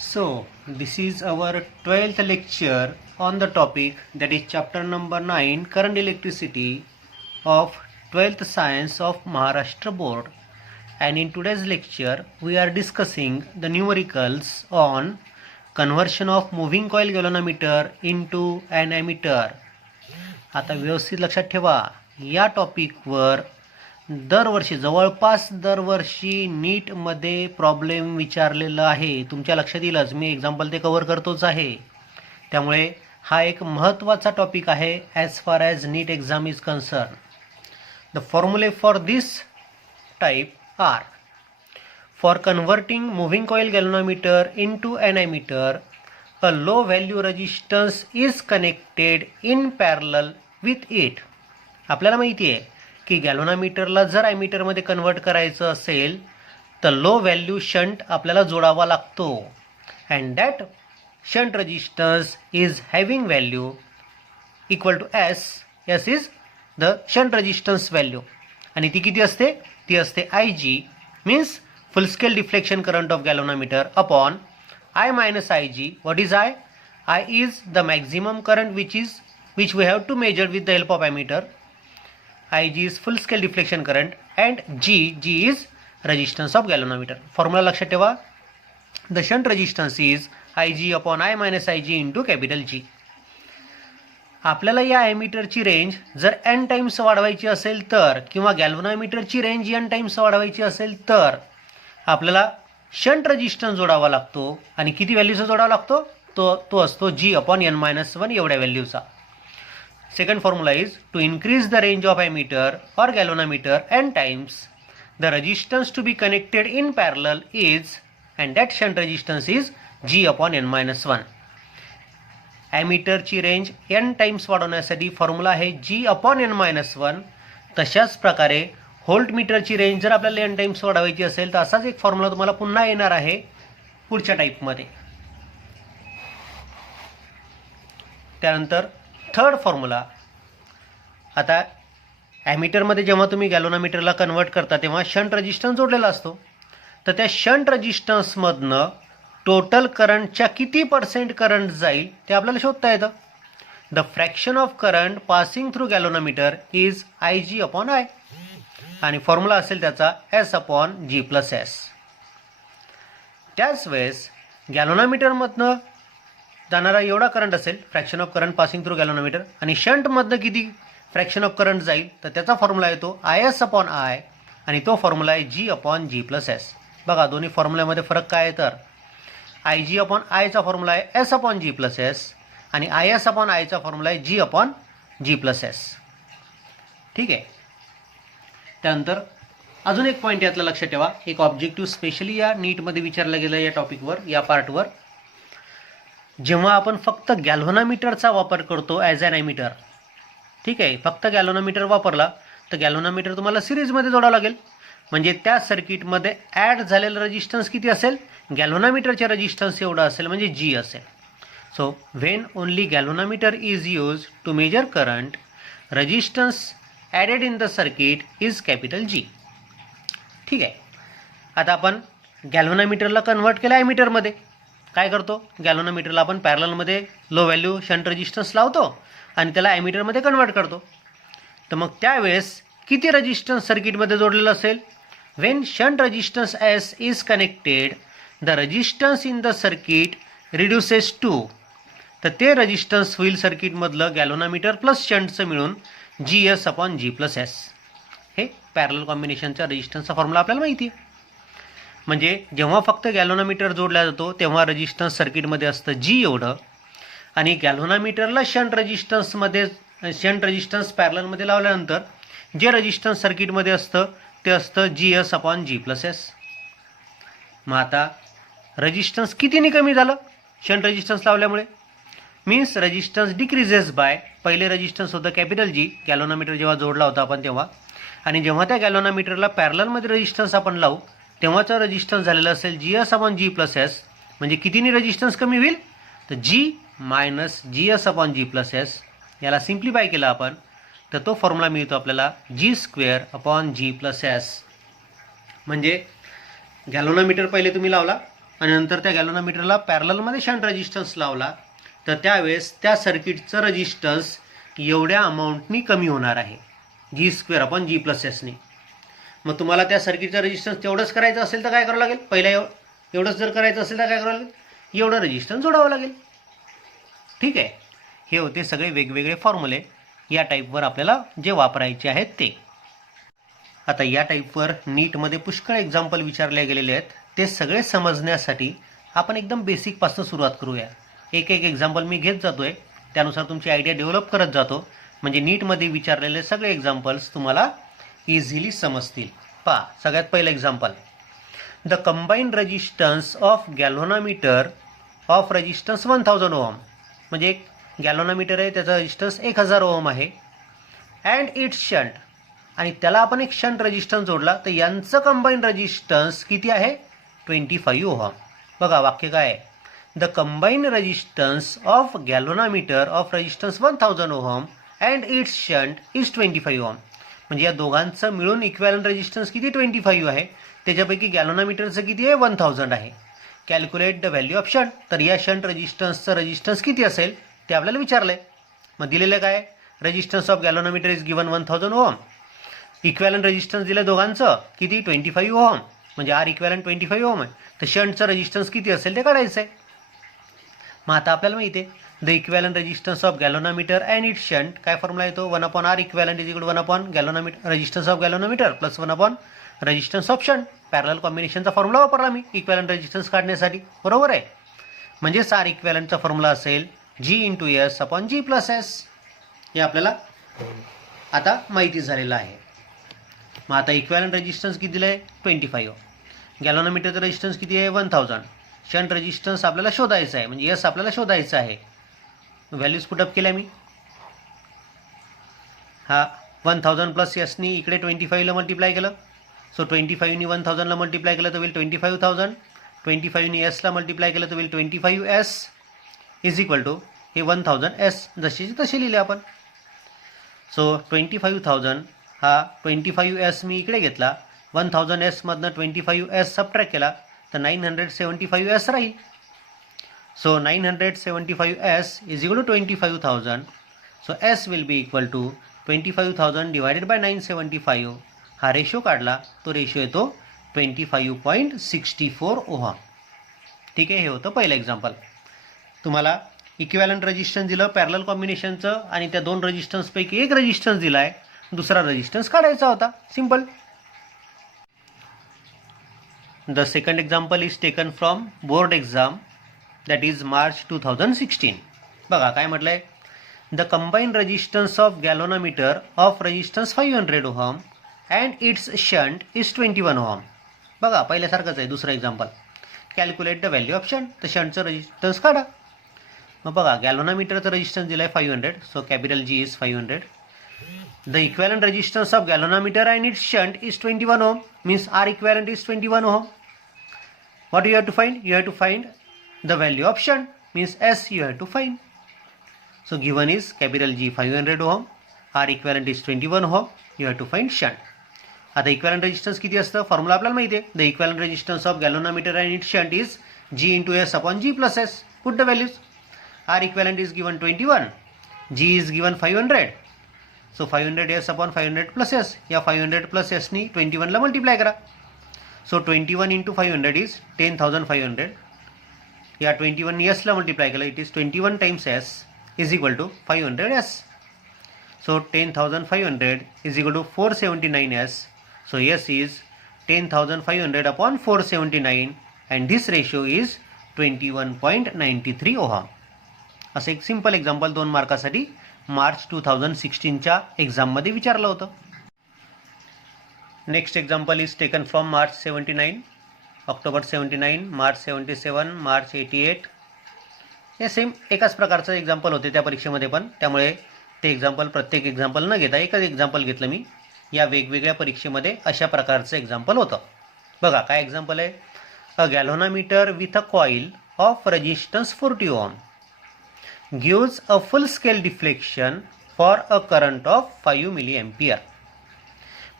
So, this is our 12th lecture on the topic, that is chapter number 9, current electricity of 12th science of Maharashtra board. And in today's lecture we are discussing the numericals on conversion of moving coil galvanometer into an ammeter. आता व्यवस्थित लक्षात ठेवा, या टॉपिकवर दरवर्षी जवळपास दरवर्षी नीटमध्ये problem विचारलेला आहे. तुमच्या लक्षात येईलच, मी एक्झाम्पल ते कव्हर करतोच आहे. त्यामुळे हा एक महत्त्वाचा टॉपिक आहे as far as NEET exam is concern. The फॉर्म्युले for this type are: for converting moving coil galvanometer into an ammeter, a low value resistance is connected in parallel with it. आपल्याला माहिती आहे की गॅल्व्हनोमीटरला जर ॲमीटरमध्ये convert करायचं असेल तर low value shunt आपल्याला जोडावा लागतो. And that shunt resistance is having value equal to S. S is the shunt resistance value. आणि ती किती असते? ती असते I G, means full scale deflection current of galvanometer upon I minus Ig. What is I? I is the maximum current which we have to measure with the help of ammeter. Ig is full scale deflection current and G is resistance of galvanometer. Formula लक्षात ठेवा. The shunt resistance is Ig upon I minus Ig into capital G. आपल्याला या ॲमीटरची range जर n times वाढवायची असेल तर, किंवा गॅल्व्हनोमीटरची range n times वाढवायची असेल तर आपल्याला शंट रेजिस्टन्स जोडावा लागतो. आणि किती व्हॅल्यूचा जोडावा लागतो? तो असतो G अपॉन n-1 एवढ्या व्हॅल्यूचा. Second formula is to increase the range of ammeter और galvanometer n times the resistance to be connected in parallel is, and that shunt resistance is G upon n-1. ॲमीटरची range n times वाढवण्यासाठी formula आहे G upon n-1. तशाच प्रकारे volt मीटरची range जर आपल्याला n times वाढवायची असेल तर असाच एक फॉर्म्युला तुम्हाला पुन्हा येणार आहे पुढच्या टाईपमध्ये. त्यानंतर थर्ड फॉर्म्युला, आता ॲमीटरमध्ये जेव्हा तुम्ही गॅल्व्हनोमीटरला कन्वर्ट करता तेव्हा शंट रेजिस्टन्स जोडलेला असतो. तर त्या शंट रेजिस्टन्समधनं टोटल करंटच्या किती % करंट जाईल ते आपल्याला शोधता येतं. The fraction of current passing through galvanometer is I G upon I. आणि फॉर्म्युला असेल त्याचा S upon G plus S. त्याच वेळेस गॅल्व्हनोमीटरमधनं जाणारा एवढा करंट असेल, fraction of current passing through galvanometer, आणि शंटमधनं किती फ्रॅक्शन ऑफ करंट जाईल तर त्याचा फॉर्म्युला येतो आय एस अपॉन आय, आणि तो फॉर्म्युला आहे जी अपॉन जी प्लस एस. बघा दोन्ही फॉर्म्युल्यामध्ये फरक काय आहे तर आय जी अपॉन आयचा फॉर्म्युला आहे S upon G plus S, आणि आय एस अपॉन आयचा फॉर्म्युला आहे जी अपॉन जी प्लस एस. ठीक आहे. त्यानंतर अजून एक पॉईंट यातला लक्षात ठेवा, एक ऑब्जेक्टिव्ह स्पेशली या नीटमध्ये विचारलं गेलं या टॉपिकवर, या पार्टवर. जेव्हा आपण फक्त गॅल्व्हनोमीटरचा वापर करतो ॲज अन ॲमीटर, ठीक आहे, फक्त गॅल्व्हनोमीटर वापरला तर गॅल्व्हनोमीटर तुम्हाला सिरीजमध्ये जोडावं लागेल. म्हणजे त्या सर्किटमध्ये ॲड झालेलं रेजिस्टन्स किती असेल? गॅल्व्हनोमीटरचे रेजिस्टन्स एवढं असेल, म्हणजे जी असेल. So when only galvanometer is use to measure current, resistance added in the circuit is capital G. ठीक आहे. आता आपण गॅल्व्हनोमीटरला कन्वर्ट केलं ॲमीटरमध्ये. काय करतो? गॅल्व्हनोमीटरला आपण पॅरललमध्ये लो व्हॅल्यू शंट रेजिस्टन्स लावतो आणि त्याला ॲमीटरमध्ये कन्वर्ट करतो. तर मग त्यावेळेस किती रेजिस्टन्स सर्किटमध्ये जोडलेलं असेल? When shunt resistance S is connected, the resistance in the circuit reduces to. तर ते रेजिस्टन्स होईल सर्किटमधलं गॅल्व्हनोमीटर प्लस शंटचं मिळून G S upon G plus S. हे पॅरलल कॉम्बिनेशनचा रेजिस्टन्सचा फॉर्म्युला आपल्याला माहिती आहे. म्हणजे जेव्हा फक्त गॅल्व्हनोमीटर जोडला जातो तेव्हा रेजिस्टन्स सर्किटमध्ये असतं जी एवढं, आणि गॅल्व्हनोमीटरला शंट रेजिस्टन्स पॅरललमध्ये लावल्यानंतर जे रेजिस्टन्स सर्किटमध्ये असतं ते असतं जी S upon G plus S. मग आता रेजिस्टन्स कितीने कमी झालं शंट रेजिस्टन्स लावल्यामुळे? मीन्स रेजिस्टन्स डिक्रीजेस बाय, पहिले रेजिस्टन्स होतं कॅपिटल जी गॅल्व्हनोमीटर जेव्हा जोडला होता आपण तेव्हा, आणि जेव्हा त्या गॅल्व्हनोमीटरला पॅरललमध्ये रेजिस्टन्स आपण लावू तेव्हाचा रेजिस्टन्स झालेला असेल जी S upon G plus S. म्हणजे कितीने रेजिस्टन्स कमी होईल? तर जी मायनस जी S upon G plus S. याला सिम्प्लिफाय केलं आपण तर तो फॉर्म्युला मिळतो आपल्याला जी square upon G plus S. म्हणजे गॅल्व्हनोमीटर पहिले तुम्ही लावला, आणि नंतर त्या गॅल्व्हनोमीटरला पॅरललमध्ये शंट रेजिस्टन्स लावला तर त्यावेळेस त्या सर्किटचं रेजिस्टन्स एवढ्या अमाऊंटनी कमी होणार आहे, G²/G+S. मग तुम्हाला त्या सर्किटचा रेजिस्टन्स तेवढंच करायचं असेल तर काय करावं लागेल, पहिला एवढंच जर करायचं असेल तर काय करावं लागेल, एवढं रेजिस्टन्स जोडावं लागेल. ठीक आहे. हे होते सगळे वेगवेगळे फॉर्म्युले या टाईपवर आपल्याला जे वापरायचे आहेत ते. आता या टाईपवर नीटमध्ये पुष्कळ एक्झाम्पल विचारले गेलेले आहेत. ते सगळे समजण्यासाठी आपण एकदम बेसिकपासून सुरुवात करूया. एक एक एक्झाम्पल मी घेत जातो आहे, त्यानुसार तुमची आयडिया डेव्हलप करत जातो, म्हणजे नीटमध्ये विचारलेले सगळे एक्झाम्पल्स तुम्हाला इझिली समजतील. पहा, सगळ्यात पहिलं example, the combined resistance of galvanometer of resistance 1000 ohm. म्हणजे एक गॅल्व्हनोमीटर आहे, त्याचा रेजिस्टन्स 1000 ओहम आहे, अँड इट्स शंट, आणि त्याला आपण एक शंट रेजिस्टन्स जोडला तर यांचं कंबाईंड रेजिस्टन्स किती आहे, 25 ओहम. बघा वाक्य काय आहे, the combined resistance of galvanometer of resistance 1000 ohm and its shunt is 25 ohm. म्हणजे या दोघांचं मिळून इक्वॅलंट रेजिस्टन्स किती 25 आहे, त्याच्यापैकी गॅल्व्हनोमीटरचं किती आहे 1000 आहे. Calculate the value of shunt, तर या शंट रेजिस्टन्सचं रेजिस्टन्स किती असेल ते आपल्याला विचारलं आहे. मग दिलेलं काय, resistance of galvanometer is given 1000 ohm, equivalent resistance दिलं दोघांचं किती 25 ओहम, म्हणजे आर इक्वॅलंट 25 ओहम आहे, तर शंटचं रेजिस्टन्स किती असेल ते काढायचं आहे. मग आता आपल्याला माहिती आहे the equivalent resistance of galvanometer and its shunt, काय फॉर्म्युला येतो, 1/R equivalent is equal 1/, galvanometer resistance of galvanometer plus 1/, resistance of shunt. Parallel कॉम्बिनेशनचा फॉर्म्युला वापरला मी इक्वॅलंट रेजिस्टन्स काढण्यासाठी, बरोबर आहे. म्हणजेच आर इक्वॅलंटचा फॉर्म्युला असेल G×S/G+S. हे आपल्याला आता माहिती झालेलं आहे. मग आता इक्वॅलंट रेजिस्टन्स किती दिलं आहे 25, गॅल्व्हनोमीटरचं रेजिस्टन्स किती आहे 1000, शंट रेजिस्टन्स आपल्याला शोधायचं आहे, म्हणजे यस आपल्याला शोधायचं आहे. व्हॅल्यूज पुटअप केल्या मी. हा 1000 प्लस यसनी इकडे 25ला मल्टिप्लाय केलं, सो 25नी 1000ला मल्टिप्लाय केलं तर होईल 25,000, 25नी एसला मल्टिप्लाय केलं तर होईल 25S इज इक्वल टू हे 1000S, जशीची तशी लिहिले आपण. सो 25,000 हा 25S मी इकडे घेतला, 1000S मधनं 25S सबट्रॅक्ट केला तर 975S राहील. So 975S is equal to 25,000. So S will be equal to 25,000 divided by 975. हा रेशो काढला, तो रेशो येतो 25.64 ओहम. ठीक आहे. हे होतं पहिलं एक्झाम्पल. तुम्हाला इक्वॅलंट रेजिस्टन्स दिलं पॅरलल कॉम्बिनेशनचं, आणि त्या दोन रेजिस्टन्सपैकी एक रेजिस्टन्स दिला आहे, दुसरा रेजिस्टन्स काढायचा होता, simple. The second example is taken from board exam, that is March 2016. बघा काय म्हटलं आहे, the combined resistance of galvanometer of resistance 500 ohm and its shunt is 21 ohm. बघा पहिल्यासारखंच आहे. दुसरं example, calculate the value of shunt, तर शंटचं resistance काढा. मग बघा गॅल्व्हनोमीटरचं रेजिस्टन्स दिलं आहे 500, so capital G is 500. The equivalent resistance of galvanometer and its shunt is 21 ohm, means R equivalent is 21 ohm. What you have to find? You have to find the value of shunt, means S you have to find. So given is capital G 500 ohm, R equivalent is 21 ohm, you have to find shunt. आता equivalent resistance किती असतं, formula आपल्याला माहिती आहे. The equivalent resistance of galvanometer and its shunt is G×S/G+S. Put the values. R equivalent is given 21, G is given 500. So 500S/500 plus S, या 500 plus Sनी 21ला multiply करा. So 21 into 500 is 10,500. या 21नी Sला मल्टिप्लाय केलं, it is 21 times S is equal to 500S. So 10,500 is equal to 479S. So S is 10,500/479 and this ratio is 21.93 ohm. असं एक सिंपल एक्झाम्पल 2 मार्कासाठी March 2016च्या एक्झाममध्ये विचारलं होतं. Next example is taken from March 79, October 79, March 77, March 88. हे same एकाच प्रकारचं एक्झाम्पल होते त्या परीक्षेमध्ये पण, त्यामुळे ते एक्झाम्पल प्रत्येक एक्झाम्पल न घेता एकच एक्झाम्पल घेतलं मी. या वेगवेगळ्या परीक्षेमध्ये अशा प्रकारचं एक्झाम्पल होतं. बघा काय एक्झाम्पल आहे, a galvanometer with a coil of resistance 40 ohm gives a full scale deflection for a current of 5 milliampere.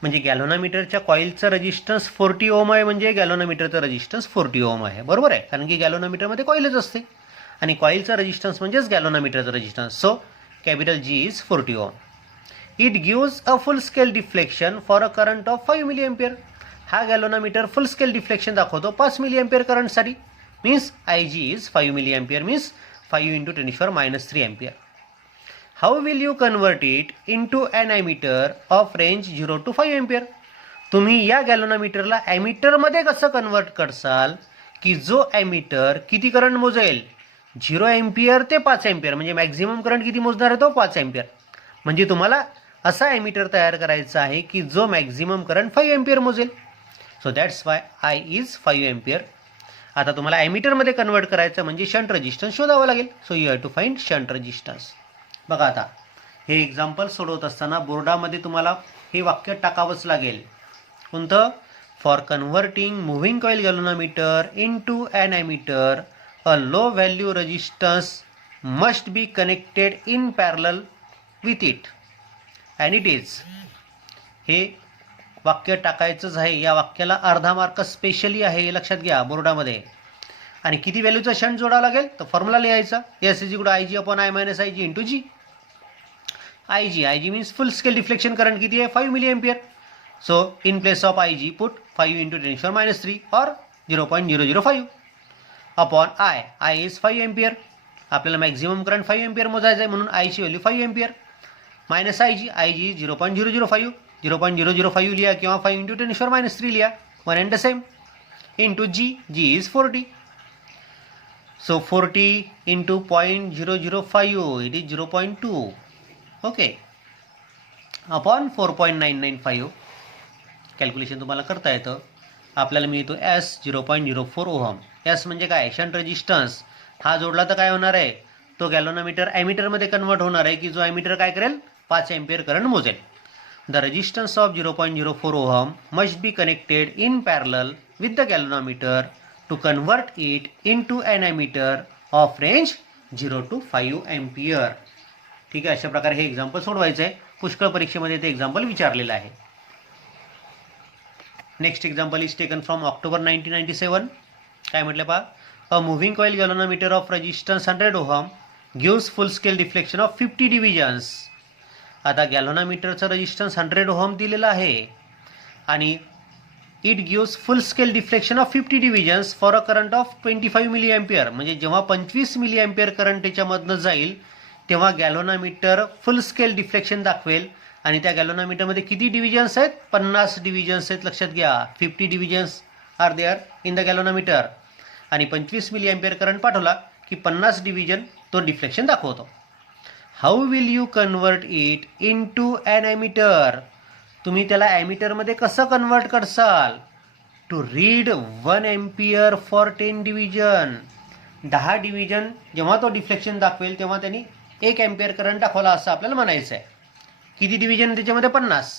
म्हणजे गॅल्व्हनोमीटरच्या कॉईलचं रेजिस्टन्स 40 ओम आहे, म्हणजे गॅल्व्हनोमीटरचं रेजिस्टन्स 40 ओम आहे. बरोबर आहे, कारण की गॅल्व्हनोमीटरमध्ये कॉईलच असते आणि कॉईलचा रेजिस्टन्स म्हणजेच गॅल्व्हनोमीटरचं resistance. So capital G is 40 ohm. It gives a full scale deflection for a current of 5 milli ampere. हा गॅल्व्हनोमीटर फुल स्केल डिफ्लेक्शन दाखवतो 5 मिली एम्पियर करंटसाठी. Means I G is 5 milli ampere, means 5 × 10⁻³ ampere. How will you convert it into an ammeter of range 0 to 5 ampere? तुम्ही या गॅल्व्हनोमीटरला ॲमीटरमध्ये कसं convert करसाल की जो ammeter किती करंट मोजेल? 0 एम्पियर ते 5 एम्पियर, म्हणजे मॅक्झिमम करंट किती मोजणार आहे तो 5 एम्पियर. म्हणजे तुम्हाला असा ॲमीटर तयार करायचा आहे की जो मॅक्झिमम करंट 5 एम्पियर मोजेल. So that's why I is 5 ampere. आता तुम्हाला ॲमीटरमध्ये कन्वर्ट करायचं म्हणजे शंट रेजिस्टन्स शोधावा लागेल. So you have to find shunt resistance. बघा आता हे एक्झाम्पल सोडवत असताना बोर्डामध्ये तुम्हाला हे वाक्य टाकावंच लागेल. कोणतं? For converting moving coil galvanometer into an ammeter a low value resistance must be connected in parallel with it and it is. हे वाक्य टाकायचंच आहे. या वाक्याला अर्धा मार्क स्पेशली आहे, हे लक्षात घ्या बोर्डामध्ये. आणि किती व्हॅल्यूचा शंट जोडावा लागेल तर फॉर्म्युला लिहायचा. S is equal to I G upon I minus I G into G. I G means full scale deflection current किती आहे? 5 milli ampere. So in place of I G put 5 × 10⁻³ और 0.005 upon I is 5 ampere. आपल्याला maximum current 5 ampere मोजायचं आहे म्हणून आयची value 5 ampere minus I G 0.005. 0.005 लिहा किंवा 5 × 10⁻³ लिहा, one and the same, into G is 40. So 40 into 0.005, it is 0.2, okay, upon 4.995. Calculation तुम्हाला करता येतं. आपल्याला मिळतो एस 0.04 ओहम. एस म्हणजे काय? Shunt resistance. हा जोडला तर काय होणार आहे? तो गॅल्व्हनोमीटर ॲमीटरमध्ये कन्वर्ट होणार आहे की जो ॲमीटर काय करेल? 5 एम्पियर करंट मोजेल. The resistance of 0.04 ohm must be connected in parallel with the galvanometer to convert it into an ammeter of range 0 to 5 ampere. ठीक आहे, अशा प्रकारे हे एक्झाम्पल सोडवायचं आहे. पुष्कळ परीक्षेमध्ये ते एक्झाम्पल विचारलेलं आहे. Next example is taken from October 1997. काय म्हटलं पहा? A moving coil galvanometer of resistance 100 ohm gives full scale deflection of 50 divisions. आता गॅल्व्हनोमीटरचं रेजिस्टन्स 100 ओहम दिलेलं आहे आणि it gives full scale deflection of 50 divisions for a current of 25 milli ampere. म्हणजे जेव्हा 25 मिली एम्पियर करंट त्याच्यामधनं जाईल तेव्हा गॅल्व्हनोमीटर फुल स्केल डिफ्लेक्शन दाखवेल. आणि त्या गॅल्व्हनोमीटरमध्ये किती डिव्हिजन्स आहेत? 50 डिव्हिजन्स आहेत, लक्षात घ्या. 50 divisions are there in the galvanometer. आणि 25 मिली एम्पियर करंट पाठवला की 50 डिव्हिजन तो डिफ्लेक्शन दाखवतो. How will you convert it into an ammeter? तुम्ही त्याला ॲमीटरमध्ये कसं कन्वर्ट करसाल? To read 1 ampere for 10 division. 10 division जेव्हा तो डिफ्लेक्शन दाखवेल तेव्हा त्यांनी 1 एम्पियर करंट दाखवला असं आपल्याला म्हणायचं आहे. किती डिव्हिजन त्याच्यामध्ये? 50.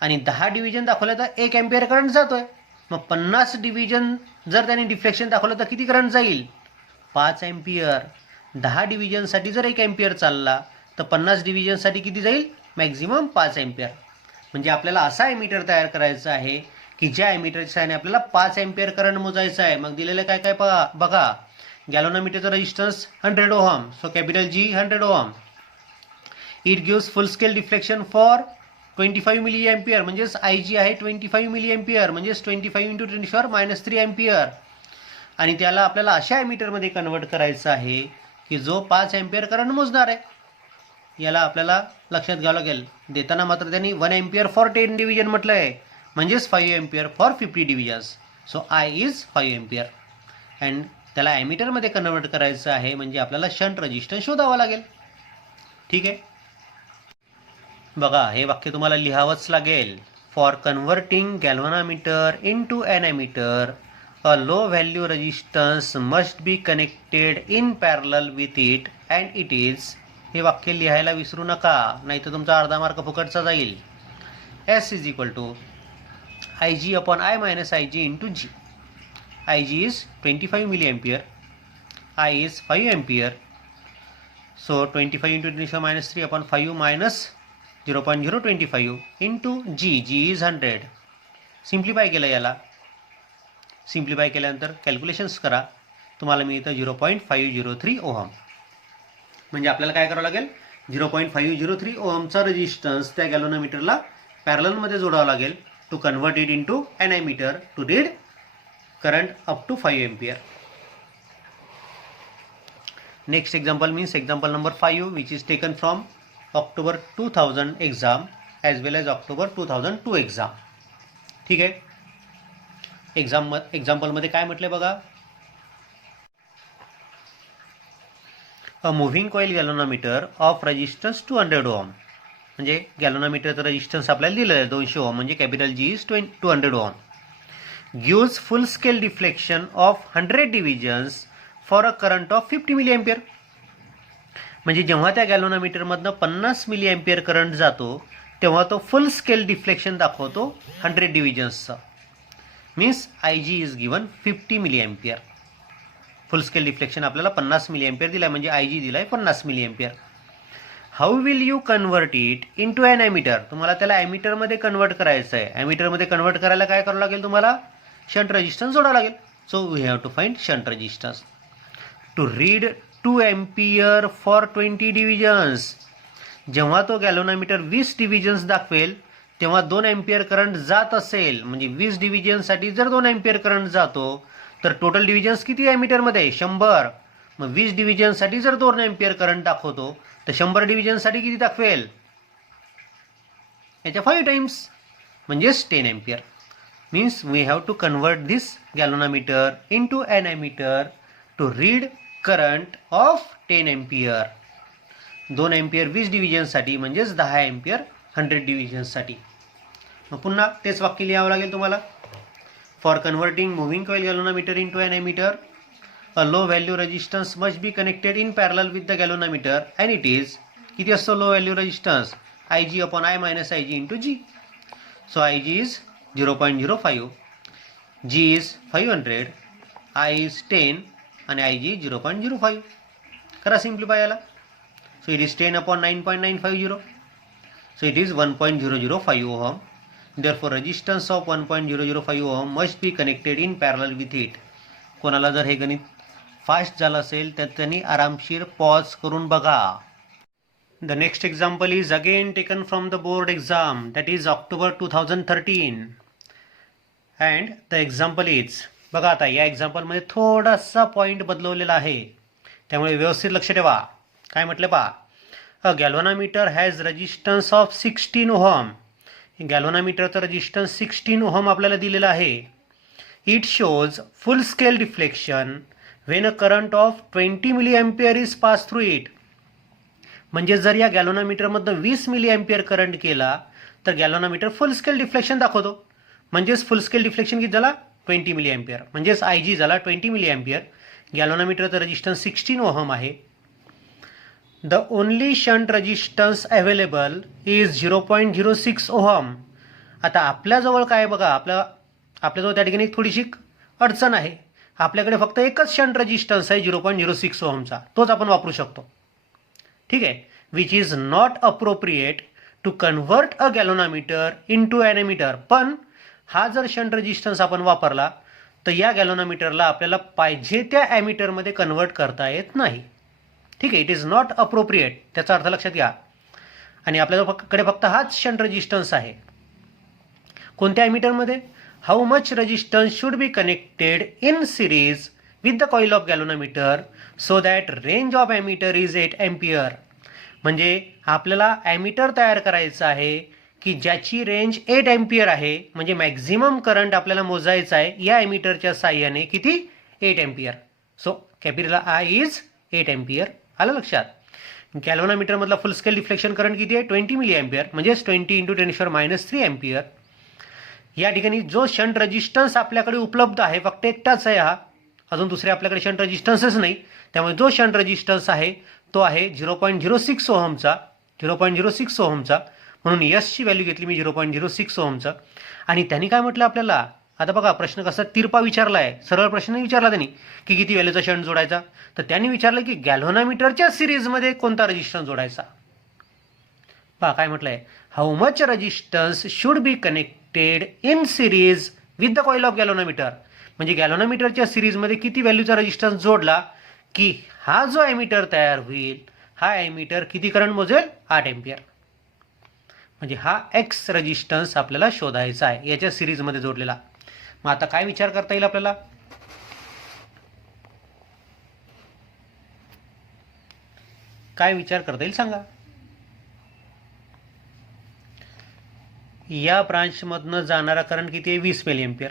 आणि 10 डिव्हिजन दाखवलं तर 1 एम्पियर करंट जातोय. मग 50 डिव्हिजन जर त्यांनी डिफ्लेक्शन दाखवलं तर किती करंट जाईल? 5 एम्पियर. 10 डिव्हिजनसाठी जर 1 एम्पियर चालला तर 50 डिव्हिजनसाठी किती जाईल? Maximum 5 ampere. म्हणजे आपल्याला असा ॲमीटर तयार करायचा आहे की ज्या ॲमीटरच्या साहाय्याने आपल्याला 5 एम्पियर करंट मोजायचा आहे. मग दिलेलं काय काय बघा. गॅल्व्हनोमीटरचा resistance 100 ohm. So capital G 100 ohm. It gives full scale deflection for 25 milli ampere. म्हणजेच आय जी आहे 25 मिली एम्पियर, म्हणजेच 25 × 10⁻³ एम्पियर. आणि त्याला आपल्याला अशा ॲमीटरमध्ये कन्वर्ट करायचं आहे की जो 5 एम्पियर करंट मोजणार आहे. याला आपल्याला लक्षात घ्यावं लागेल. देताना मात्र त्यांनी 1 एम्पियर फॉर 10 डिव्हिजन म्हटलं आहे, म्हणजेच 5 ampere for 50 divisions. So I is 5 ampere. And त्याला ॲमीटरमध्ये कन्वर्ट करायचं आहे म्हणजे आपल्याला शंट रेजिस्टन्स शोधावा लागेल. ठीक आहे, बघा हे वाक्य तुम्हाला लिहावंच लागेल. For converting galvanometer into an ammeter a low value resistance must be connected in parallel with it and it is. हे वाक्य लिहायला विसरू नका, नाही तर तुमचा अर्धा मार्क फुकटचा जाईल. S is equal to I G upon I minus I G into G. I G is 25 milli ampere, I is 5 ampere. So 25 × 10⁻³ upon 5 minus 0.025 into G, G is 100. Simplify केलं, याला सिम्प्लिफाय केल्यानंतर calculations करा, तुम्हाला मिळतं 0.503 ohm. म्हणजे आपल्याला काय करावं लागेल, 0.503 ओहमचा रेजिस्टन्स त्या गॅल्व्हनोमीटरला पॅरललमध्ये जोडावं लागेल to convert it into an ammeter to read current up to 5 ampere. Next example means example number 5 which is taken from October 2000 exam as well as October 2002 exam. ठीक आहे. एक्झाम्पलमध्ये काय म्हटलं बघा, a moving coil galvanometer of resistance 200 ohm. म्हणजे गॅल्व्हनोमीटरचं resistance आपल्याला दिलं आहे 200 ओहम, म्हणजे capital G is 200 ohm. Gives full scale deflection of 100 divisions for a current of 50 milli ampere. म्हणजे जेव्हा त्या गॅल्व्हनोमीटरमधनं 50 मिली एम्पियर करंट जातो तेव्हा तो फुल स्केल डिफ्लेक्शन दाखवतो 100 डिव्हिजन्सचं. Means I G is given 50 milli ampere. Full scale deflection आपल्याला 50 milli ampere दिला आहे, म्हणजे आय जी दिला आहे 50 milli ampere. How will you convert it into an ammeter. तुम्हाला त्याला ॲमीटरमध्ये कन्वर्ट करायचं आहे. ॲमीटरमध्ये कन्वर्ट करायला काय करावं लागेल, तुम्हाला शंट रेजिस्टन्स जोडावं लागेल. So we have to find shunt resistance to read 2 ampere for 20 divisions. जेव्हा तो गॅल्व्हनोमीटर 20 डिव्हिजन्स दाखवेल तेव्हा 2 एम्पियर करंट जात असेल, म्हणजे 20 डिव्हिजनसाठी जर 2 एम्पियर करंट जातो तर टोटल डिव्हिजन्स किती आहे मीटरमध्ये, 100. मग 20 डिव्हिजनसाठी जर 2 एम्पियर करंट दाखवतो तर 100 डिव्हिजनसाठी किती दाखवेल, याच्या 5 टाइम्स, म्हणजेच 10 ampere. Means we have to convert this galvanometer into an ammeter to read current of 10 ampere. 2 ampere 20 डिव्हिजनसाठी, म्हणजेच 10 एम्पियर 100 डिव्हिजन्ससाठी. मग पुन्हा तेच वाक्य लिहावं लागेल तुम्हाला. For converting moving coil galvanometer into an ammeter a low value resistance must be connected in parallel with the galvanometer and it is, किती असतो low value resistance, I G upon I minus I G into G. So I G is 0.05, G is 500, I is 10 आणि I जी 0.05. करा simplify याला. So it is 10 upon 9.950. So it is 1.005 ohm. Therefore resistance of 1.005 ohm must be connected in parallel with it. कोणाला जर हे गणित fast झालं असेल तर त्यांनी आरामशीर पॉज करून बघा. The next example is again taken from the board exam, that is October 2013. And the example is, बघा आता या एक्झाम्पलमध्ये थोडासा पॉईंट बदलवलेला आहे, त्यामुळे व्यवस्थित लक्ष ठेवा. काय म्हटलं पहा, a galvanometer has resistance of 16 ohm. गॅल्व्हनोमीटरचं रेजिस्टन्स 16 ओहम आपल्याला दिलेलं आहे. It shows full scale deflection when a current of 20 milli ampere is pass through it. म्हणजे जर या गॅल्व्हनोमीटरमधनं 20 मिली एम्पियर करंट केला तर गॅल्व्हनोमीटर फुल स्केल डिफ्लेक्शन दाखवतो. म्हणजेच फुल स्केल डिफ्लेक्शन किती झाला, 20 मिली एम्पियर, म्हणजेच आय जी झाला 20 मिली एम्पियर. गॅल्व्हनोमीटरचं रेजिस्टन्स 16 ओहम आहे. The only shunt resistance available is 0.06 ohm. आता आपल्याजवळ काय बघा, आपल्याजवळ त्या ठिकाणी थोडीशी अडचण आहे. आपल्याकडे फक्त एकच शंट रेजिस्टन्स आहे 0.06 ओहमचा, तोच आपण वापरू शकतो. ठीक आहे. Which is not appropriate to convert a galvanometer into an ammeter. पण हा जर शंट रेजिस्टन्स आपण वापरला तर या गॅल्व्हनोमीटरला आपल्याला पाहिजे त्या ॲमीटरमध्ये कन्व्हर्ट करता येत नाही. ठीक आहे. इट इज नॉट अप्रोप्रिएट, त्याचा अर्थ लक्षात घ्या. आणि आपल्याकडे फक्त हाच शंट रेजिस्टन्स आहे. कोणत्या ॲमीटरमध्ये, how much resistance should be connected in series with the coil of galvanometer so that range of ammeter is 8 ampere. म्हणजे आपल्याला ॲमीटर तयार करायचं आहे की ज्याची रेंज 8 एम्पियर आहे. म्हणजे मॅक्झिमम करंट आपल्याला मोजायचा आहे या ॲमीटरच्या साह्याने, किती, 8 ampere. So capital I is 8 ampere. आलं लक्षात. गॅल्व्हनोमीटरमधला फुल स्केल डिफ्लेक्शन करंट किती आहे, 20 मिली एम्पियर, म्हणजेच 20 × 10⁻³ एम्पियर. या ठिकाणी जो शंट रेजिस्टन्स आपल्याकडे उपलब्ध आहे फक्त एकटाच आहे हा, अजून दुसरे आपल्याकडे शंट रेजिस्टन्सच नाही. त्यामुळे जो शंट रेजिस्टन्स आहे तो आहे 0.06 ओहमचा. 0.06 ओहमचा, म्हणून यसची व्हॅल्यू घेतली मी 0.06 ओहमचा. आणि त्यांनी काय म्हटलं आपल्याला, आता बघा प्रश्न कसा तिरपा विचारला आहे, सरळ प्रश्न विचारला त्यांनी की किती व्हॅल्यूचा शंट जोडायचा. तर त्यांनी विचारलं की गॅल्व्हनोमीटरच्या सिरीजमध्ये कोणता रेजिस्टन्स जोडायचा. पहा काय म्हटलंय, how much resistance should be connected in series with the coil of galvanometer. म्हणजे गॅल्व्हनोमीटरच्या सिरीजमध्ये किती व्हॅल्यूचा रेजिस्टन्स जोडला की हा जो ॲमीटर तयार होईल, हा ॲमीटर किती करंट मोजेल, 8 एम्पियर. म्हणजे हा एक्स रेजिस्टन्स आपल्याला शोधायचा आहे याच्या सिरीजमध्ये जोडलेला. मग आता काय विचार करता येईल आपल्याला, काय विचार करता येईल सांगा. या ब्रांचमधनं जाणारा करंट किती आहे, 20 मिली एम्पियर.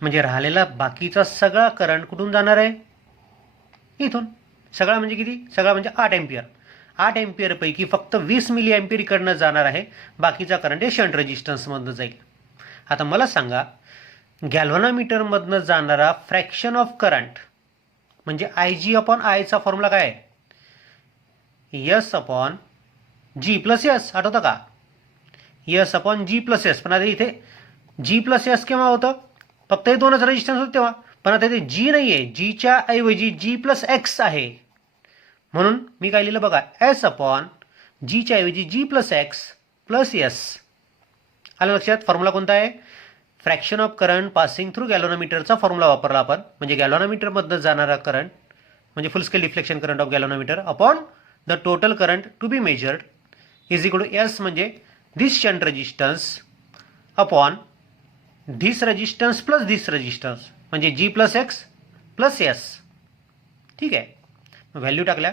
म्हणजे राहिलेला बाकीचा सगळा करंट कुठून जाणार आहे, इथून. सगळा म्हणजे किती, सगळा म्हणजे 8 एम्पियर. 8 एम्पियरपैकी फक्त 20 मिली एम्पियर इकडनं जाणार आहे, बाकीचा करंट हे शंट रेजिस्टन्समधनं जाईल. आता मला सांगा, गॅल्व्हनोमीटरमधनं जाणारा फ्रॅक्शन ऑफ करंट म्हणजे आय जी अपॉन आयचा फॉर्म्युला काय आहे, yes upon G plus yes. आठवतं का, yes upon G plus S. पण आता इथे जी प्लस एस केव्हा होतं, फक्त हे दोनच रेजिस्टन्स होते तेव्हा. पण आता इथे जी नाही आहे, जीच्या ऐवजी जी प्लस एक्स आहे. म्हणून मी काय लिहिलं बघा, एस अपॉन जीच्या ऐवजी G plus X plus S. आलं लक्षात. फॉर्म्युला कोणता आहे, fraction of current passing through गॅल्व्हनोमीटरचा फॉर्म्युला वापरला आपण. म्हणजे गॅल्व्हनोमीटरमधनं जाणारा करंट म्हणजे full scale deflection current of galvanometer upon the total current to be measured is equal to S म्हणजे this shunt resistance upon this resistance plus this resistance म्हणजे G plus X plus S. ठीक आहे, value टाकल्या.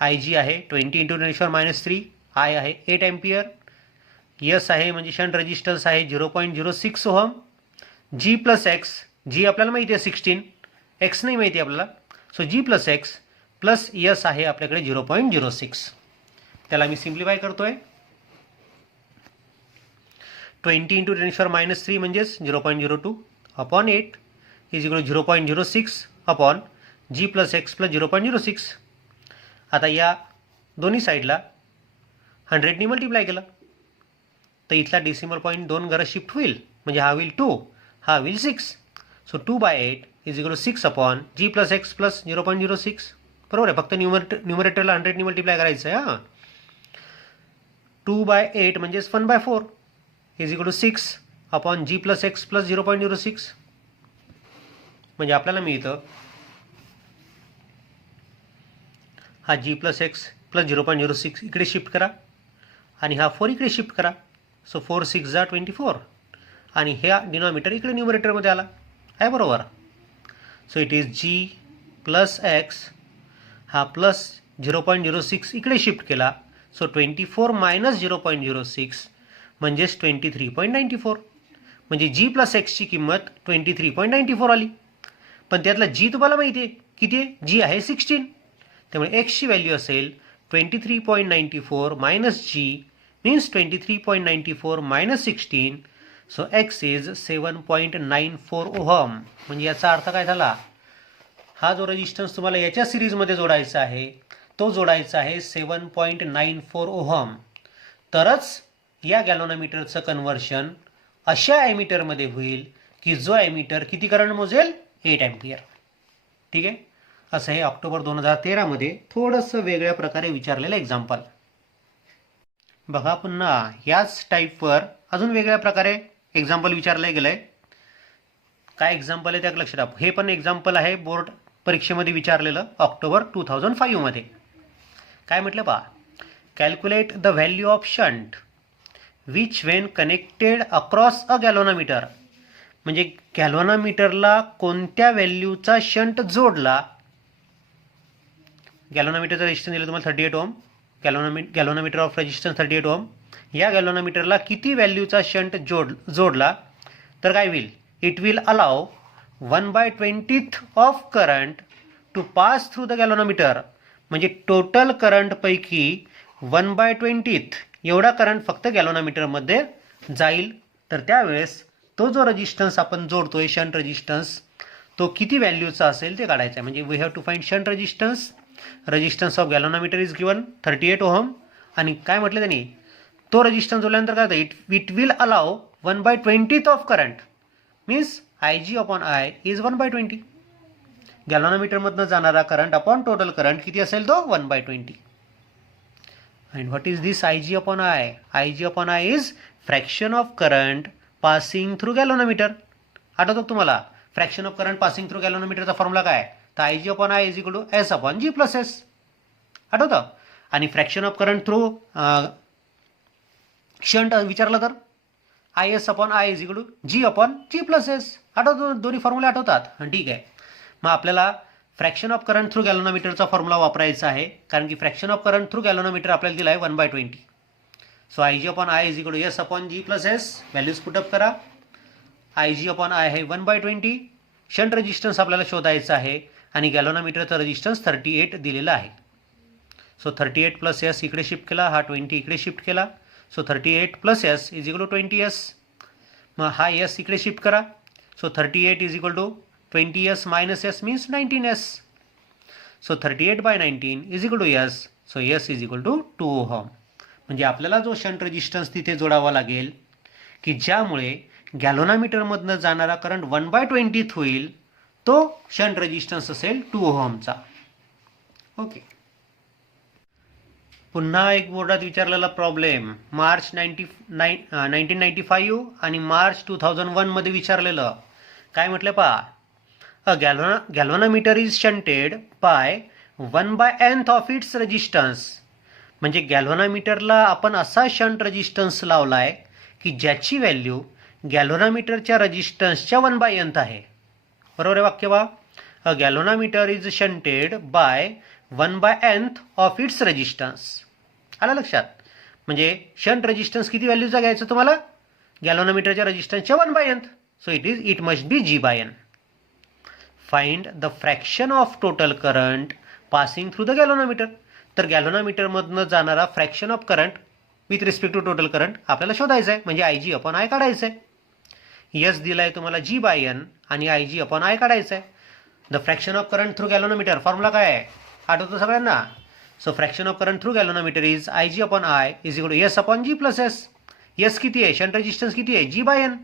I G आहे 20 into 10⁻³ I आहे 8 ampere. S आहे म्हणजे shunt resistance आहे 0.06 ओहम. जी प्लस एक्स, जी आपल्याला माहिती आहे 16, एक्स नाही माहिती आपल्याला. सो जी प्लस एक्स प्लस एस आहे आपल्याकडे 0.06. त्याला मी सिम्प्लिफाय करतोय. 20 इंटू 10⁻³ म्हणजेच 0.02 upon 8 is equal 0.06 upon G plus X plus 0.06. आता या दोन्ही साईडला 100ने मल्टिप्लाय केलं तर इथला डेसिमल पॉईंट 2 घरं शिफ्ट होईल. म्हणजे हा होईल 2, हा होईल 6. So 2/8 is equal 6 upon G plus X plus 0.06. बरोबर आहे, फक्त न्यूमरेटरला 100ने मल्टिप्लाय करायचं आहे. हां, 2/8 म्हणजेच 1/4 is equal to 6 upon G plus X plus 0.06. म्हणजे आपल्याला मिळतं हा जी प्लस एक्स प्लस 0.06 इकडे शिफ्ट करा आणि हा 4 इकडे शिफ्ट करा. सो 4 6 जा 24 आणि ह्या डिनॉमिनेटर इकडे न्यूमरेटरमध्ये आला आहे. बरोबर. So it is G plus X हा प्लस 0.06 इकडे शिफ्ट केला. सो 24 मायनस 0.06 म्हणजेच 23.94. म्हणजे जी प्लस एक्सची किंमत 23.94 आली. पण त्यातला जी तुम्हाला माहिती आहे किती आहे, जी आहे 16. त्यामुळे एक्सची व्हॅल्यू असेल 23.94 minus G means 23.94 minus 16. So X is 7.94 ohm. म्हणजे याचा अर्थ काय झाला, हा जो रेजिस्टन्स तुम्हाला याच्या सिरीजमध्ये जोडायचा आहे तो जोडायचा आहे 7.94 ओहम. तरच या गॅल्व्हनोमीटरचं कन्व्हर्शन अशा ॲमीटरमध्ये होईल की जो ॲमीटर किती करंट मोजेल, 8 एम्पियर. ठीक आहे, असं हे ऑक्टोबर 2013मध्ये थोडंसं वेगळ्या प्रकारे विचारलेलं एक्झाम्पल. बघा पुन्हा याच टाईपवर अजून वेगळ्या प्रकारे एक्झाम्पल विचारलं गेलं आहे. काय एक्झाम्पल आहे त्या लक्षात ठेवा. हे पण एक्झाम्पल आहे बोर्ड परीक्षेमध्ये विचारलेलं ऑक्टोबर 2005मध्ये. काय म्हटलं पहा, calculate the value of shunt which when connected across a galvanometer. म्हणजे गॅल्व्हनोमीटरला कोणत्या व्हॅल्यूचा शंट जोडला. गॅल्व्हनोमीटरचा रेजिस्टन्स दिलं तुम्हाला 38 ohm. Galvanometer of resistance 38 ohm. या गॅल्व्हनोमीटरला किती व्हॅल्यूचा शंट जोडला तर काय होईल, it will allow 1/20th of current to pass through the galvanometer. म्हणजे टोटल करंटपैकी 1/20th एवढा करंट फक्त गॅल्व्हनोमीटरमध्ये जाईल. तर त्यावेळेस तो जो रेजिस्टन्स आपण जोडतोय शंट रेजिस्टन्स तो किती व्हॅल्यूचा असेल ते काढायचं आहे. म्हणजे we have to find shunt resistance. Resistance of galvanometer is given 38 ohm. आणि काय म्हटलं त्यांनी, तो रेजिस्टन्स जोडल्यानंतर काय होतं, it will allow 1/20th of current means I G upon I is 1/20. गॅल्व्हनोमीटरमधनं जाणारा करंट अपॉन टोटल करंट किती असेल तो 1/20. And what is this Ig upon I? Ig upon I is fraction of current passing through galvanometer. आठवतो तुम्हाला fraction of current passing through गॅलोनोमीटरचा formula काय? तर Ig upon I is equal to S upon G plus S. आठवतं? आणि fraction of current through shunt विचारलं तर IS upon I is equal to G upon G plus S. आठवतो? दोन्ही फॉर्म्युले आठवतात? ठीक आहे. मग आपल्याला फ्रॅक्शन ऑफ करंट थ्रू गॅलोनोमीटरचा फॉर्म्युला वापरायचा आहे, कारण की fraction of current through galvanometer आपल्याला दिला आहे 1/20. So Ig upon I is equal to S upon G plus S. Values put up करा. Ig upon I आहे 1/20. शंट रेजिस्टन्स आपल्याला शोधायचा आहे आणि गॅलोनोमीटरचा रेजिस्टन्स 38 दिलेला आहे. सो 38 प्लस S इकडे शिफ्ट केला, हा 20 इकडे शिफ्ट केला. So 38 plus S is equal to 20S. मग हा S इकडे शिफ्ट करा. So 38 is equal to 20S minus S means 19S. So 38 by 19 is equal to S. So S is equal to 2 ohm. म्हणजे आपल्याला जो shunt resistance तिथे जोडावा लागेल की ज्यामुळे गॅलोनोमीटरमधनं जाणारा करंट 1/20 होईल, तो शंट रेजिस्टन्स असेल 2 ओहमचा. ओके. पुन्हा एक बोर्डात विचारलेला प्रॉब्लेम मार्च 1995 आणि मार्च 2001 मध्ये विचारलेलं. काय म्हटलं पहा, a galvanometer is shunted by 1/nth of its resistance. म्हणजे गॅल्व्हनोमीटरला आपण असा शंट रेजिस्टन्स लावलाय की ज्याची व्हॅल्यू गॅल्व्हनोमीटरच्या रेजिस्टन्सच्या 1/nth आहे. बरोबर आहे वाक्य बा. A galvanometer is shunted by 1/nth of its resistance. आलं लक्षात? म्हणजे शंट रेजिस्टन्स किती व्हॅल्यूचा घ्यायचं तुम्हाला? गॅल्व्हनोमीटरच्या रेजिस्टन्सच्या 1/nth. So it must be G/N. Find the fraction of total current passing through the galvanometer. तर गॅल्व्हनोमीटरमधनं जाणारा fraction of current with respect to total current आपल्याला शोधायचं आहे, म्हणजे Ig upon I काढायचं आहे. यस दिला आहे तुम्हाला G/N आणि Ig upon I काढायचं आहे. The fraction of current through galvanometer formula काय आहे? आठवतो सगळ्यांना? So fraction of current through galvanometer is Ig upon I is equal to S upon G plus S. Yes किती आहे? शंट रेजिस्टन्स किती आहे? G/N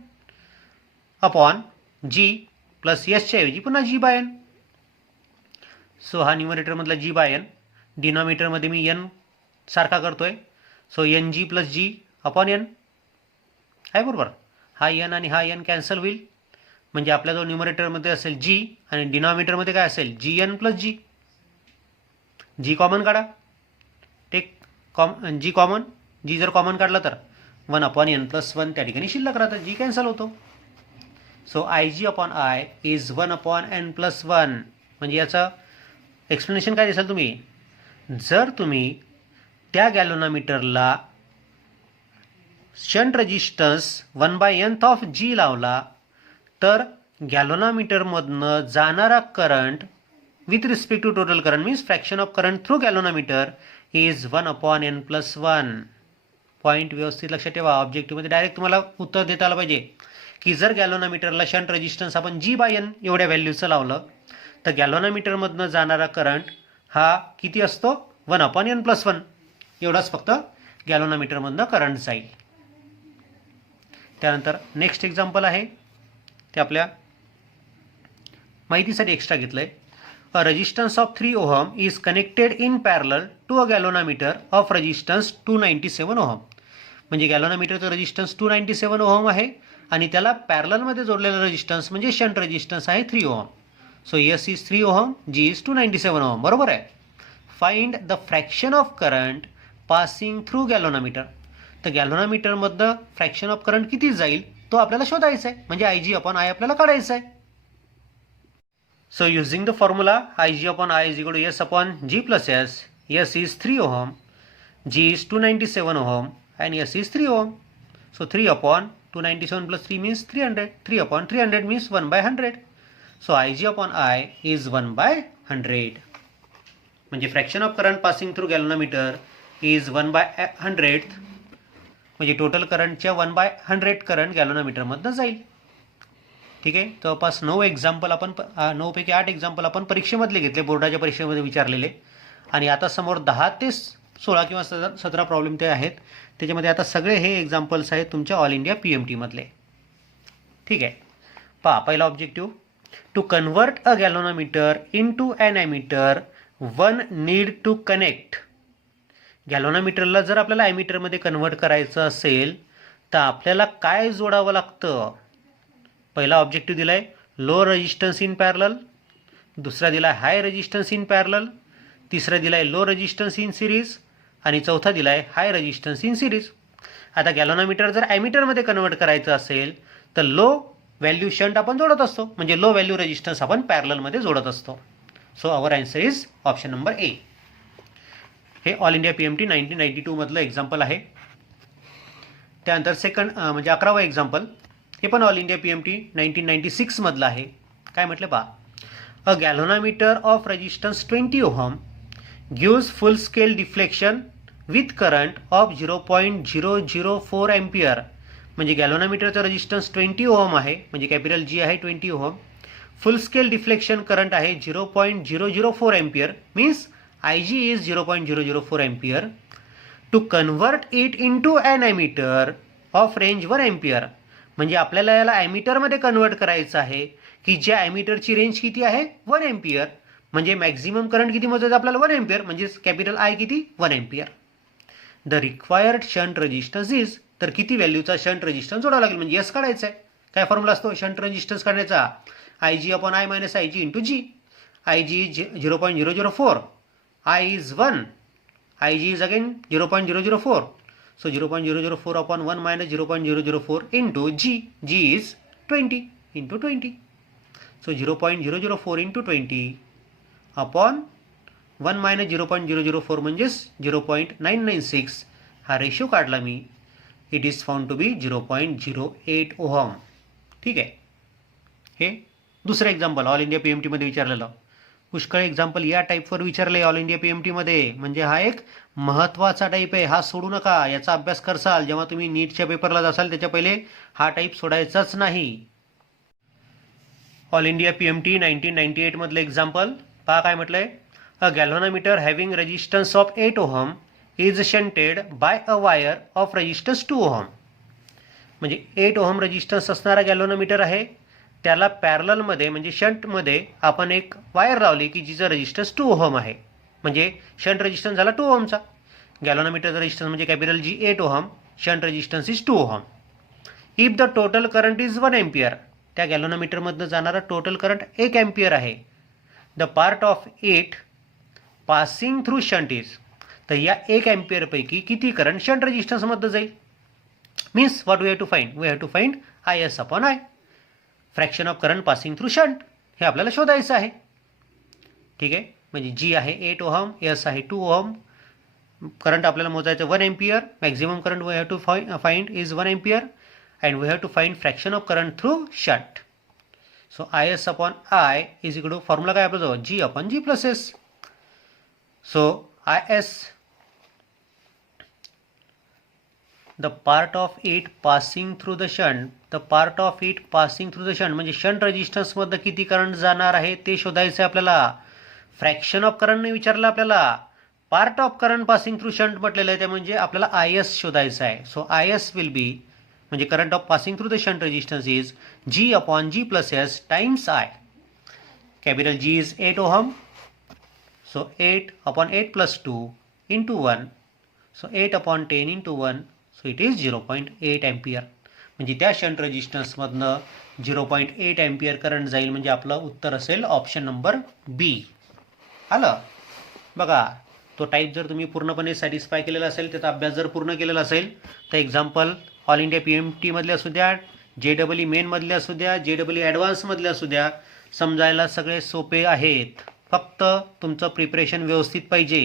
अपॉन G प्लस एसच्या ऐवजी पुन्हा G/N. सो हा न्यूमरेटरमधला G/N, डिनॉमिनेटरमध्ये मी N सारखा करतोय. So NG plus G upon N आहे. बरोबर. हा N आणि हा N कॅन्सल होईल, म्हणजे आपल्या जो न्यूमरेटरमध्ये असेल G आणि डिनॉमिनेटरमध्ये काय असेल? GN plus G. G common काढा. Take G common. G जर कॉमन काढला तर 1 अपॉन N प्लस 1 त्या ठिकाणी शिल्लक राहतं. G कॅन्सल होतो. So Ig upon I is 1 upon N plus 1. म्हणजे याचं एक्सप्लेनेशन काय दिसेल तुम्ही? जर तुम्ही त्या गॅल्व्हनोमीटरला shunt resistance 1/nth of G लावला तर गॅल्व्हनोमीटरमधनं जाणारा current with respect to total current means fraction of current through galvanometer is 1 upon N plus 1. Point व्यवस्थित लक्षात ठेवा. ऑब्जेक्टिव्हमध्ये डायरेक्ट तुम्हाला उत्तर देता आलं पाहिजे की जर गॅल्व्हनोमीटरला शंट रेजिस्टन्स आपण G/N एवढ्या व्हॅल्यूचं लावलं तर गॅल्व्हनोमीटरमधनं जाणारा करंट हा किती असतो? 1 अपॉन N प्लस 1. एवढाच फक्त गॅल्व्हनोमीटरमधनं करंट जाईल. त्यानंतर नेक्स्ट एक्झाम्पल आहे ते आपल्या माहितीसाठी एक्स्ट्रा घेतलं आहे. A resistance of 3 ohm is connected in parallel to a galvanometer of resistance 297 ohm. म्हणजे गॅल्व्हनोमीटरचं रेजिस्टन्स 297 ओहम आहे आणि त्याला पॅरललमध्ये जोडलेलं रेजिस्टन्स म्हणजे शंट रेजिस्टन्स आहे 3 ohm. So S is 3 ohm, G is 297 ohm. बरोबर आहे. Find the fraction of current passing through galvanometer. तर गॅल्व्हनोमीटरमधनं फ्रॅक्शन ऑफ करंट किती जाईल तो आपल्याला शोधायचा आहे, म्हणजे Ig upon I आपल्याला काढायचा आहे. So using the formula Ig upon I is equal to S upon G plus S. S is 3 ohm, G is 297 ohm and S is 3 ohm. So 3 upon 297 plus 3 means 300. 3 upon 300 means 1/100. So Ig upon I is 1/100. म्हणजे fraction of current passing through galvanometer is 1/100. म्हणजे total करंटच्या 1/100 current गॅल्व्हनोमीटरमधनं जाईल. ठीक आहे. जवळपास 9 example आपण 9 पैकी 8 example आपण परीक्षेमधले घेतले, बोर्डाच्या परीक्षेमध्ये विचारलेले. आणि आता समोर 10 ते 16 किंवा 17 प्रॉब्लेम ते आहेत. त्याच्यामध्ये आता सगळे हे एक्झाम्पल्स आहेत तुमच्या ऑल इंडिया PMT मधले. ठीक आहे. पहा पहिला objective. To convert a galvanometer into an ammeter one need to connect गॅल्व्हनोमीटरला जर आपल्याला ॲमीटरमध्ये कन्वर्ट करायचं असेल तर आपल्याला काय जोडावं लागतं? पहिला ऑब्जेक्टिव्ह दिला आहे लो रेजिस्टन्स इन पॅरलल, दुसरा दिला आहे हाय रेजिस्टन्स इन पॅरलल, तिसरा दिला आहे लो रेजिस्टन्स इन सिरीज आणि चौथा दिला आहे हाय रेजिस्टन्स इन सिरीज. आता गॅल्व्हनोमीटर जर ॲमीटरमध्ये कन्वर्ट करायचं असेल तर लो व्हॅल्यू शंट आपण जोडत असतो, म्हणजे लो व्हॅल्यू रेजिस्टन्स आपण पॅरललमध्ये जोडत असतो. So our answer is option number A. हे ऑल इंडिया PMT 1992 मधलं एक्झाम्पल आहे. त्यानंतर सेकंड म्हणजे 11वं एक्झाम्पल, हे पण ऑल इंडिया PMT 1996 मधलं आहे. काय म्हटलं पहा, a galvanometer of resistance 20 ohm gives full scale deflection with current of 0.004 ampere. म्हणजे गॅल्व्हनोमीटरचं रेजिस्टन्स 20 ओहम आहे, म्हणजे कॅपिटल G आहे 20 ओहम. फुल स्केल डिफ्लेक्शन करंट आहे 0.004 ampere, means IG is 0.004 ampere. To convert it into an ammeter of range 1 ampere. म्हणजे आपल्याला याला ॲमीटरमध्ये convert करायचं आहे की ज्या ॲमीटरची रेंज किती आहे 1 एम्पियर, म्हणजे मॅक्झिमम करंट किती मोजायचं आपल्याला 1 एम्पियर, म्हणजे कॅपिटल I किती 1 ampere. The required shunt resistance is, तर किती व्हॅल्यूचा शंट रेजिस्टन्स जोडावा लागेल, म्हणजे एस काढायचा आहे. काय फॉर्म्युला असतो शंट रेजिस्टन्स काढण्याचा, IG upon I minus IG into G. IG is 0.004, I is 1, IG is again 0.004. So 0.004 upon 1 minus 0.004 into G. G is 20 into 20. So 0.004 into 20 upon 1 minus 0.004 म्हणजेच 0.996. हा रेशो काढला मी. It is found to be 0.08 ohm. ठीक आहे. हे दुसरं example all India PMT मध्ये विचारलेलं. पुष्कळ एक्झाम्पल या टाईपवर विचारले ऑल इंडिया PMT मध्ये, म्हणजे हा एक महत्त्वाचा टाईप आहे. हा सोडू नका, याचा अभ्यास करसाल जेव्हा तुम्ही नीटच्या पेपरला जासाल त्याच्या पहिले हा टाईप सोडायचाच नाही. ऑल इंडिया PMT 1998 मधलं एक्झाम्पल पहा काय म्हटलंय, a galvanometer having resistance of 8 ohm is shunted by a wire of resistance 2 ohm. म्हणजे 8 ओहम रेजिस्टन्स असणारा गॅल्व्हनोमीटर आहे, त्याला पॅरललमध्ये म्हणजे शंटमध्ये आपण एक वायर लावली की जिचं रेजिस्टन्स 2 ओहम आहे, म्हणजे शंट रेजिस्टन्स झाला 2 ओहमचा. गॅल्व्हनोमीटरचा रेजिस्टन्स म्हणजे capital G 8 ohm, shunt resistance is 2 ohm. If the total current is 1 ampere, त्या गॅल्व्हनोमीटरमधनं जाणारा टोटल करंट 1 एम्पियर आहे. The part of 8 passing through shunt is, तर या 1 एम्पियरपैकी किती करंट शंट रेजिस्टन्समध्ये जाईल. Means what we have to find, we have to find IS upon I, fraction of current passing through shunt, हे आपल्याला शोधायचं आहे. ठीक आहे. म्हणजे G आहे 8 ओहम, S आहे 2 ओहम, करंट आपल्याला मोजायचं 1 ampere, maximum current we have to find is 1 ampere and we have to find fraction of current through shunt. So IS upon I is equal to formula काय आपल्याजवळ G upon G plus S. So IS the part of it passing through the shunt, the part of it passing through the shunt म्हणजे shunt resistance मध्ये किती current जाणार आहे ते शोधायचं आहे आपल्याला. फ्रॅक्शन ऑफ करंट नाही विचारलं आपल्याला, part of current passing through shunt म्हटलेलं आहे, ते म्हणजे आपल्याला IS शोधायचं आहे. सो IS विल बी, म्हणजे current of passing through the shunt resistance is G upon G plus S times I. Capital G is 8 ohm, so 8 upon 8 plus 2 into 1, so 8 upon 10 into 1, so it is 0.8 ampere. म्हणजे त्या shunt रेजिस्टन्समधनं 0.8 ampere current जाईल, म्हणजे आपलं उत्तर असेल option number B. आलं बघा. तो टाईप जर तुम्ही पूर्णपणे सॅटिस्फाय केलेला असेल, त्याचा अभ्यास जर पूर्ण केलेला असेल, तर एक्झाम्पल ऑल इंडिया PMT मधले असू द्या, JEE मेनमधले असू द्या, JEE ॲडव्हान्समधले असू द्या, समजायला सगळे सोपे आहेत. फक्त तुमचं प्रिपरेशन व्यवस्थित पाहिजे,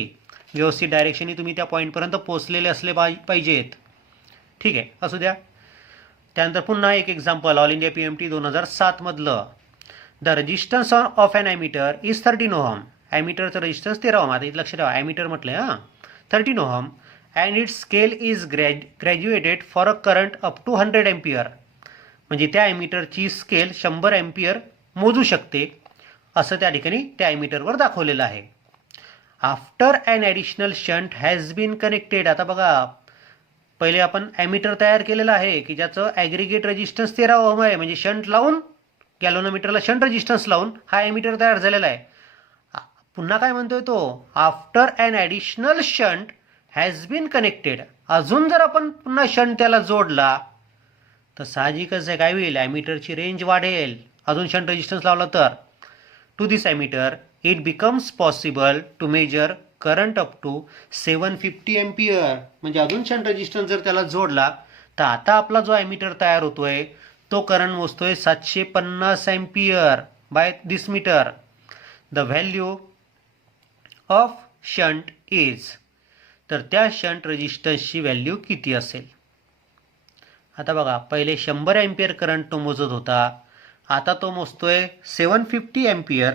व्यवस्थित डायरेक्शननी तुम्ही त्या पॉईंटपर्यंत पोहोचलेले असले पाहिजेत. ठीक आहे, असू द्या. त्यानंतर पुन्हा एक एक्झाम्पल ऑल इंडिया PMT 2007 मधलं, the resistance of an ammeter is 13 ohm. ॲमीटरचं रेजिस्टन्स 13 ओहम. आता इथं लक्ष ठेवा, ॲमीटर म्हटलं हां 13 ohm and its scale is graduated for a current up to 100 ampere. म्हणजे त्या ॲमीटरची स्केल 100 एम्पियर मोजू शकते, असं त्या ठिकाणी त्या ॲमीटरवर दाखवलेलं आहे. After an additional shunt has been connected. आता बघा, पहिले आपण ॲमीटर तयार केलेलं आहे की ज्याचं ॲग्रिगेट रेजिस्टन्स 13 ओहम आहे, म्हणजे शंट लावून गॅल्व्हनोमीटरला शंट रेजिस्टन्स लावून हा ॲमीटर तयार झालेला आहे. पुन्हा काय म्हणतोय तो, after an additional shunt has been connected, अजून जर आपण पुन्हा शंट त्याला जोडला तर साहजिकच आहे काय होईल, ॲमीटरची रेंज वाढेल. अजून शंट रेजिस्टन्स लावला तर to this ammeter it becomes possible to measure current up to 750 ampere. म्हणजे अजून शंट रेजिस्टन्स जर त्याला जोडला तर आता आपला जो ॲमीटर तयार होतोय तो करंट मोजतोय 750 ampere by this meter. The value of shunt is, तर त्या शंट रेजिस्टन्सची व्हॅल्यू किती असेल. आता बघा, पहिले 100 एम्पियर करंट तो मोजत होता, आता तो मोजतोय 750 ampere.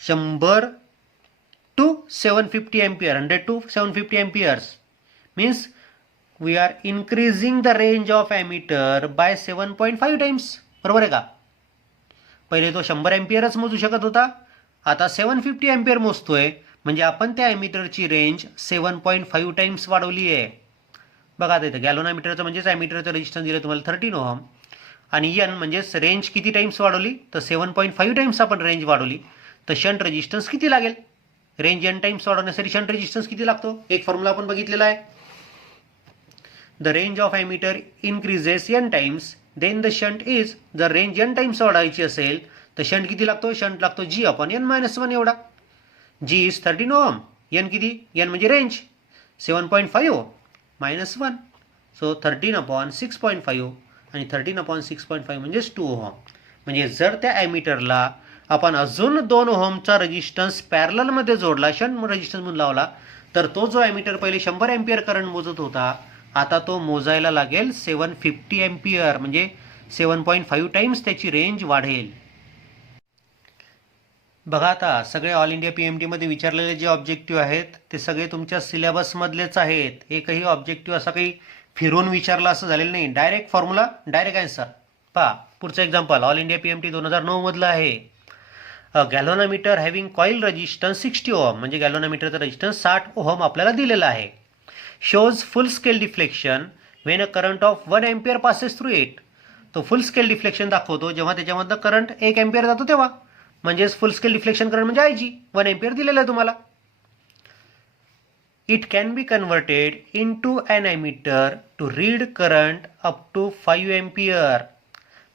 100 to 750 ampere, 100 to 750 amperes means we are increasing the range of ammeter by 7.5 times. बरोबर आहे का. पहिले तो 100 एम्पियरच मोजू शकत होता, आता 750 एम्पियर मोजतोय, म्हणजे आपण त्या ॲमीटरची रेंज 7.5 टाइम्स वाढवली आहे. बघा आता इथं गॅलोनॅमीटरचं म्हणजेच ॲमीटरचं रेजिस्टन्स दिलं तुम्हाला 13 ओहम, आणि एन म्हणजेच रेंज किती टाइम्स वाढवली तर 7.5 टाइम्स आपण रेंज वाढवली. तर शंट रेजिस्टन्स किती लागेल, रेंज एन टाइम्स वाढवण्यासाठी शंट रेजिस्टन्स किती लागतो, एक फॉर्म्युला आपण बघितलेला आहे. The range of ammeter increases n times then the shunt is, जर रेंज एन टाइम्स वाढवायची असेल तर शंट किती लागतो, शंट लागतो जी अपॉन एन मायनस 1 एवढा. जी इज 13 ओहम, एन किती, एन म्हणजे रेंज 7.5 मायनस 1, सो 13 अपॉन 6.5, आणि 13 अपॉन 6.5 म्हणजेच 2 ओहम. म्हणजे जर त्या ॲमीटरला आपण अजून 2 ओहमचा रेजिस्टन्स पॅरललमध्ये जोडला, शंट रेजिस्टन्स म्हणून लावला, तर तो जो ॲमीटर पहिले 100 एम्पियर करंट मोजत होता आता तो मोजायला लागेल 750 एम्पियर, म्हणजे 7.5 टाइम्स त्याची रेंज वाढेल. बघा आता सगळे ऑल इंडिया PMT मध्ये विचारलेले जे ऑब्जेक्टिव्ह आहेत ते सगळे तुमच्या सिलेबसमधलेच आहेत. एकही ऑब्जेक्टिव्ह असा काही फिरून विचारला असं झालेलं नाही, डायरेक्ट फॉर्म्युला डायरेक्ट आन्सर. पहा पुढचं एक्झाम्पल ऑल इंडिया PMT 2009 मधलं आहे. गॅलोनॅमीटर हॅव्हिंग कॉईल रेजिस्टन्स 60 ओहम, म्हणजे गॅलोनॅमीटरचा रेजिस्टन्स 60 ओहम आपल्याला दिलेला आहे. Shows full scale deflection when a current of 1 ampere passes through it. तो फुल स्केल डिफ्लेक्शन दाखवतो जेव्हा त्याच्यामधनं करंट 1 एम्पियर जातो तेव्हा, म्हणजेच फुल स्केल डिफ्लेक्शन करंट म्हणजे IG 1 एम्पियर दिलेलं आहे तुम्हाला. It can be converted into an ammeter to read current up to 5 ampere.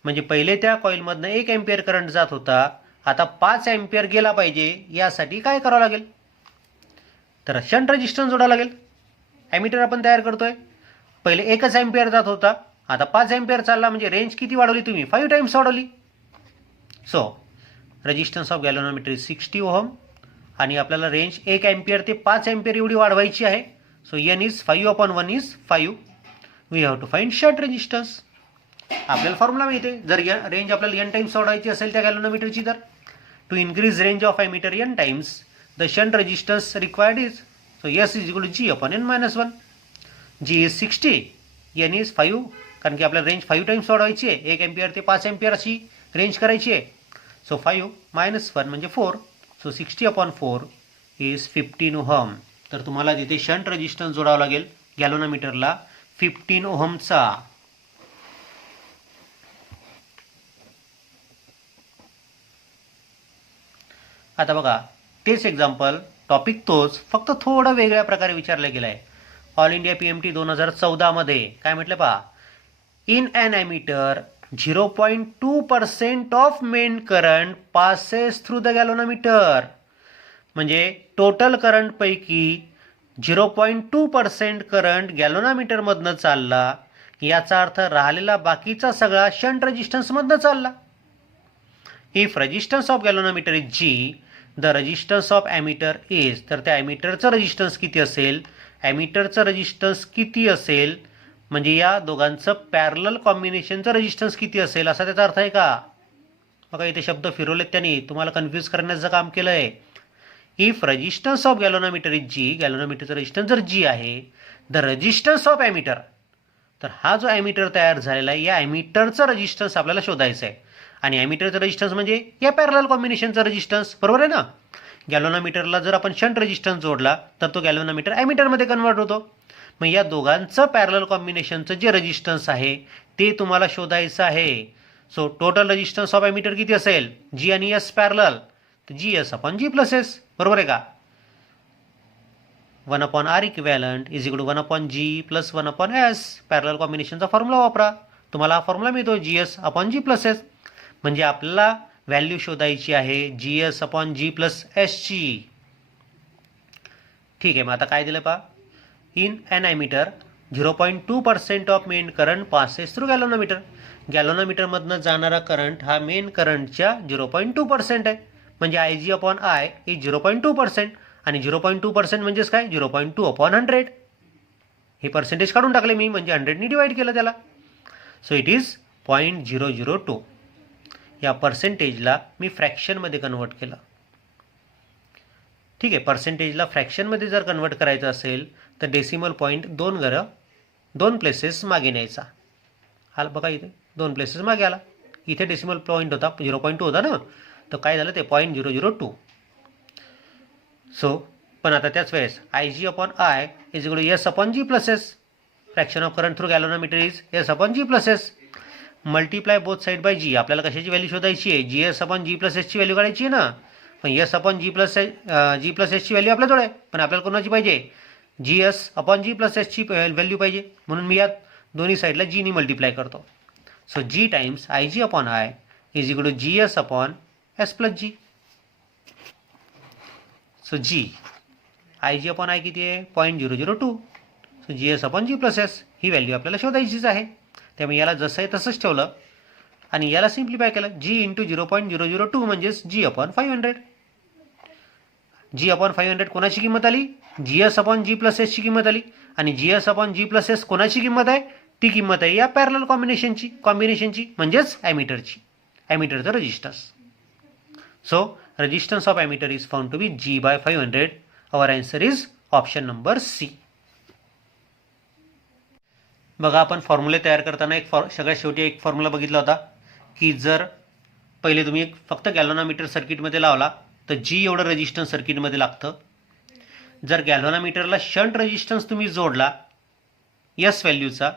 म्हणजे पहिले त्या कॉईलमधनं 1 एम्पियर करंट जात होता, आता 5 एम्पियर गेला पाहिजे, यासाठी काय करावं लागेल तर शंट रेजिस्टन्स जोडावं लागेल. ॲमीटर आपण तयार करतोय, पहिले 1च एम्पियर जात होता, आता 5 एम्पियर चालला, म्हणजे रेंज किती वाढवली तुम्ही 5 टाइम्स वाढवली. So resistance of galvanometer is 60 ohm, आणि आपल्याला रेंज 1 एम्पियर ते 5 एम्पियर एवढी वाढवायची आहे. So n is 5 upon 1 is 5. We have to find shunt resistance. आपल्याला फॉर्म्युला माहिती आहे, जर रेंज आपल्याला एन टाइम्स वाढवायची असेल त्या गॅलोनॉमीटरची, तर to increase range of ammeter n times the shunt resistance required is, so S is equal to G upon n minus 1. G is 60, n is 5, कारण की आपल्याला रेंज 5 टाइम्स वाढवायची आहे, 1 एम्पियर ते 5 एम्पियर अशी रेंज करायची आहे. सो 5 मायनस 1 म्हणजे 4, सो 60 अपॉन 4 इज 15 ओहम. तर तुम्हाला तिथे शंट रेजिस्टन्स जोडावं लागेल गॅलोनॉमीटरला 15 ओहमचा. आता बघा तेच एक्झाम्पल, टॉपिक तोच, फक्त थोडं वेगळ्या प्रकारे विचारलं गेलं आहे. ऑल इंडिया PMT 2014 मध्ये काय म्हटलं पहा, in an ammeter 0.2% of main current passes through the galvanometer. म्हणजे टोटल करंट पैकी 0.2% करंट गॅलोनॉमीटरमधनं चालला, याचा अर्थ राहिलेला बाकीचा सगळा शंट रेजिस्टन्समधनं चालला. If resistance of galvanometer is G, the resistance of ammeter is, तर त्या ॲमीटरचं रेजिस्टन्स किती असेल, ॲमीटरचं रेजिस्टन्स किती असेल म्हणजे या दोघांचं पॅरलल कॉम्बिनेशनचं रेजिस्टन्स किती असेल असा त्याचा अर्थ आहे का. बघा इथे शब्द फिरवलेत त्यांनी, तुम्हाला कन्फ्यूज करण्याचं काम केलं आहे. If resistance of galvanometer is G, गॅलोनॉमीटरचं रेजिस्टन्स जर G आहे, द रेजिस्टन्स ऑफ ॲमीटर, तर हा जो ॲमीटर तयार झालेला आहे या ॲमीटरचं रेजिस्टन्स आपल्याला शोधायचं आहे. आणि ॲमीटरचं रेजिस्टन्स म्हणजे या पॅरलल कॉम्बिनेशनचा रेजिस्टन्स, बरोबर आहे ना. गॅलोनॉमीटरला जर आपण शंट रेजिस्टन्स जोडला तर तो गॅलोनॉमीटर ॲमीटरमध्ये कन्वर्ट होतो. मग या दोघांचं पॅरलल कॉम्बिनेशनचं जे रेजिस्टन्स आहे ते तुम्हाला शोधायचं आहे. So total resistance of ammeter किती असेल, G आणि S पॅरलल, तर GS upon G plus S, बरोबर आहे का. 1 upon R equivalent is equal to 1 upon G plus 1 upon S. Parallel कॉम्बिनेशनचा फॉर्म्युला वापरा. तुम्हाला हा फॉर्म्युला मिळतो G S upon G plus S. म्हणजे आपल्याला व्हॅल्यू शोधायची आहे G S upon G plus एसची. ठीक आहे, मग आता काय दिलं पहा. In an ammeter 0.2% of main current passes through galvanometer. गॅलोनोमीटरमधनं जाणारा करंट हा मेन करंटच्या 0.2% आहे. म्हणजे I G upon I is 0.2%. आणि 0.2% म्हणजेच काय 0.2 अपॉन 100. हे पर्सेंटेज काढून टाकले मी, म्हणजे 100ने डिवाईड केलं त्याला. So it is 0.002. या पर्सेंटेजला मी फ्रॅक्शनमध्ये कन्वर्ट केलं. ठीक आहे, पर्सेंटेजला फ्रॅक्शनमध्ये जर कन्वर्ट करायचं असेल तर डेसिमल पॉईंट दोन प्लेसेस मागे न्यायचा. आला बघा, इथे 2 प्लेसेस मागे आला. इथे डेसिमल पॉईंट होता 0.2 होता ना, तर काय झालं ते 0.002. सो पण आता त्याच वेळेस I G upon I is equal to S upon G plus S. Fraction of current through galvanometer is S upon G plus S. Multiply both side by G. आपल्याला कशाची व्हॅल्यू शोधायची आहे, G S upon G plus एसची value काढायची आहे ना. पण S upon G plus एसची व्हॅल्यू आपल्याजवळ आहे, पण आपल्याला कोणाची पाहिजे, G S upon G plus एसची व्हॅल्यू पाहिजे. म्हणून मी यात दोन्ही साईडला जीनी मल्टिप्लाय करतो. So G times I G upon I is equal to G S upon S plus G. So G I G upon I किती आहे 0.002. So G S upon G plus S ही व्हॅल्यू आपल्याला शोधायचीच आहे. त्यामुळे याला जसं आहे तसंच ठेवलं आणि याला सिम्प्लिफाय केलं. जी इंटू 0.002 म्हणजेच जी अपॉन 500. जी अपॉन 500 कोणाची किंमत आली, जी एस अपॉन जी प्लस एसची किंमत आली. आणि जी S upon G plus S कोणाची किंमत आहे, ती किंमत आहे या पॅरलल कॉम्बिनेशनची म्हणजेच ॲमीटरची, ॲमीटरचं resistance. So resistance of ammeter is found to be G by 500. Our answer is option number C. बघा, आपण फॉर्म्युले तयार करताना सगळ्यात शेवटी एक फॉर्म्युला बघितला होता की जर पहिले तुम्ही फक्त गॅल्व्हनोमीटर सर्किटमध्ये लावला तर जी एवढं रेजिस्टन्स सर्किटमध्ये लागतं. जर गॅल्व्हनोमीटरला शंट रेजिस्टन्स तुम्ही जोडला एस व्हॅल्यूचा,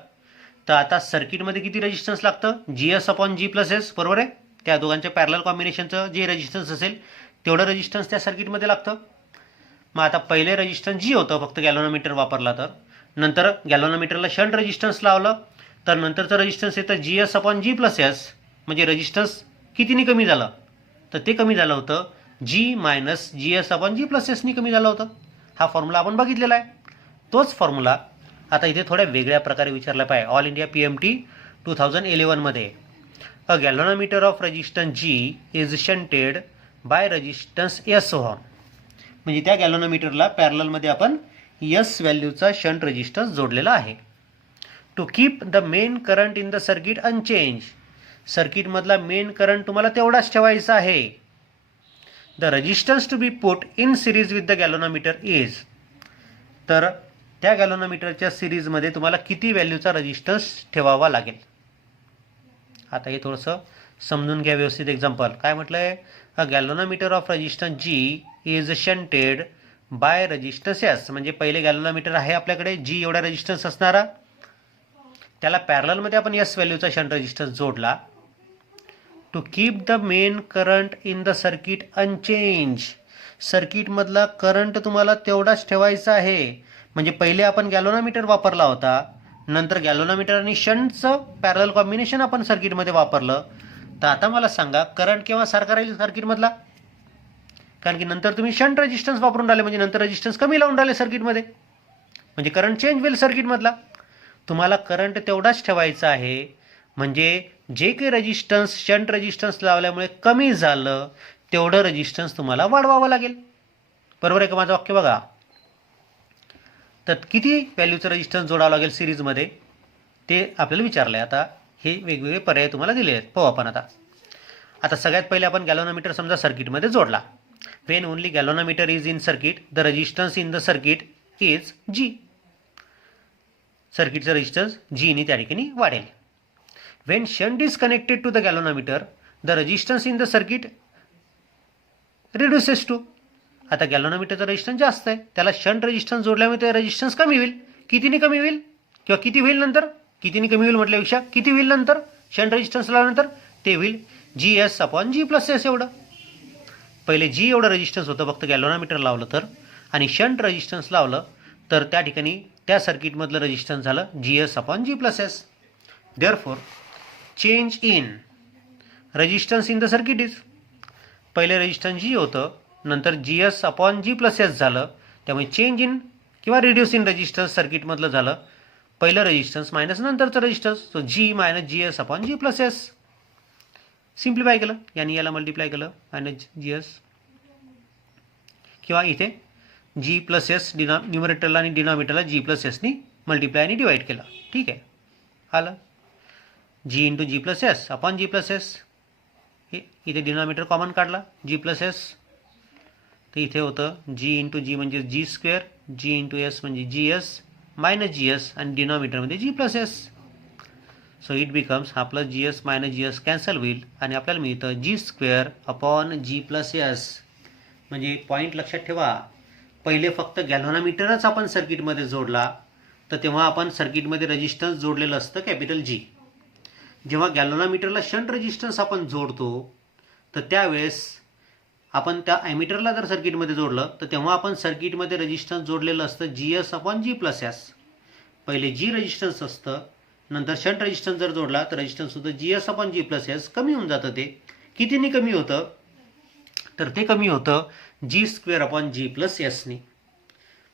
तर आता सर्किटमध्ये किती रेजिस्टन्स लागतं, जी S upon G plus S. बरोबर आहे, त्या दोघांच्या पॅरलल कॉम्बिनेशनचं जे रेजिस्टन्स असेल तेवढं रेजिस्टन्स त्या सर्किटमध्ये लागतं. मग आता पहिले रेजिस्टन्स जी होतं फक्त गॅल्व्हनोमीटर वापरला तर, नंतर गॅल्व्हनोमीटरला शंट रेजिस्टन्स लावलं तर नंतरचं रेजिस्टन्स येतं जी S upon G plus S. म्हणजे रेजिस्टन्स कितीने कमी झालं, तर ते कमी झालं होतं जी मायनस जी एस अपॉन जी प्लस एसनी कमी झालं होतं. हा फॉर्म्युला आपण बघितलेला आहे. तोच फॉर्म्युला आता इथे थोड्या वेगळ्या प्रकारे विचारला पाहिजे. ऑल इंडिया PMT 2011मध्ये a galvanometer of resistance G is shunted by resistance S ohm. म्हणजे त्या गॅल्व्हनोमीटरला पॅरललमध्ये आपण एस व्हॅल्यूचा शंट रेजिस्टन्स जोडलेला आहे. To keep the main current in the circuit unchanged. सर्किटमधला मेन करंट तुम्हाला तेवढाच ठेवायचा आहे. The resistance to be put in series with the galvanometer is. तर त्या गॅल्व्हनोमीटरच्या सिरीजमध्ये तुम्हाला किती व्हॅल्यूचा रेजिस्टन्स ठेवावा लागेल. आता हे थोडंसं समजून घ्या व्यवस्थित. एक्झाम्पल काय म्हटलं आहे, a galvanometer of resistance G is shunted by resistance S. म्हणजे पहिले गॅल्व्हनोमीटर आहे आपल्याकडे जी एवढा रेजिस्टन्स असणारा, त्याला पॅरललमध्ये आपण एस व्हॅल्यूचा शंट रेजिस्टन्स जोडला. To keep the main current in the circuit unchanged. सर्किटमधला करंट तुम्हाला तेवढाच ठेवायचा आहे. म्हणजे पहिले आपण गॅल्व्हनोमीटर वापरला होता, नंतर गॅल्व्हनोमीटर आणि शंटचं पॅरलल कॉम्बिनेशन आपण सर्किटमध्ये वापरलं. तर आता मला सांगा करंट केव्हा सारखा राहील सर्किटमधला, कारण की नंतर तुम्ही शंट रेजिस्टन्स वापरून राहिले, म्हणजे नंतर रेजिस्टन्स कमी लावून राहिले सर्किटमध्ये, म्हणजे करंट चेंज होईल सर्किटमधला. तुम्हाला करंट तेवढाच ठेवायचा आहे. म्हणजे जे काही रेजिस्टन्स शंट रेजिस्टन्स लावल्यामुळे कमी झालं तेवढं रेजिस्टन्स तुम्हाला वाढवावं लागेल. बरोबर आहे का माझं वाक्य. बघा, तर किती व्हॅल्यूचं रेजिस्टन्स जोडावं लागेल सिरीजमध्ये ते आपल्याला विचारलं आहे. आता हे वेगवेगळे पर्याय तुम्हाला दिले आहेत, पाहू आपण. आता सगळ्यात पहिले आपण गॅल्व्हनोमीटर समजा सर्किटमध्ये जोडला. When only galvanometer is in circuit the resistance in the circuit is G. सर्किटचं रेजिस्टन्स जीनी त्या ठिकाणी वाढेल. When shunt is connected to the galvanometer the resistance in the circuit reduces to. आता गॅल्व्हनोमीटरचा रेजिस्टन्स जास्त आहे, त्याला शंट रेजिस्टन्स जोडल्यामुळे ते रेजिस्टन्स कमी होईल. कितीने कमी होईल किंवा किती होईल नंतर, कितीने कमी होईल म्हटल्यापेक्षा किती होईल नंतर शंट रेजिस्टन्स लावल्यानंतर, ते होईल जी S upon G plus S. एवढं पहिले जी एवढं रेजिस्टन्स होतं फक्त गॅल्व्हनोमीटर लावलं तर, आणि शंट रेजिस्टन्स लावलं तर त्या ठिकाणी त्या सर्किटमधलं रेजिस्टन्स झालं GS/G+S. Therefore change in resistance in the circuit is, पहिले रेजिस्टन्स G होतं, नंतर GS/G+S झालं, त्यामुळे चेंज इन किंवा रिड्यूस इन रेजिस्टन्स सर्किटमधलं झालं. पहिलं रेजिस्टन्स मायनस नंतरचं resistance, so G - GS/G+S. Simplify केलं, याने याला मल्टिप्लाय केलं -GS, किंवा इथे G+S न्यूमरेटरला आणि डिनॉमिनेटरला G+Sनी मल्टिप्लाय आणि डिवाईड केलं. ठीक आहे, आलं G × G+S/G+S. हे इथे डिनॉमिनेटर कॉमन काढला G+S, तर इथे होतं G × G म्हणजे G², G × S म्हणजे GS -GS आणि डिनॉमिनेटरमध्ये G+S. सो इट बिकम्स हा प्लस GS -GS कॅन्सल होईल आणि आपल्याला मिळतं G²/G+S. म्हणजे पॉईंट लक्षात ठेवा, पहिले फक्त गॅल्व्हॅनोमीटरच आपण सर्किटमध्ये जोडला तर तेव्हा आपण सर्किटमध्ये रेजिस्टन्स जोडलेलं असतं कॅपिटल G. जेव्हा गॅल्व्हॅनोमीटरला शंट रेजिस्टन्स आपण जोडतो तर त्यावेळेस आपण त्या ॲमीटरला जर सर्किटमध्ये जोडलं तर तेव्हा आपण सर्किटमध्ये रेजिस्टन्स जोडलेलं असतं GS/G+S. पहिले G रेजिस्टन्स असतं, नंतर शंट रेजिस्टन्स जर जोडला तर रेजिस्टन्स होतं GS/G+S. कमी होऊन जातं. ते कितीने कमी होतं, तर ते कमी होतं G²/G+Sनी.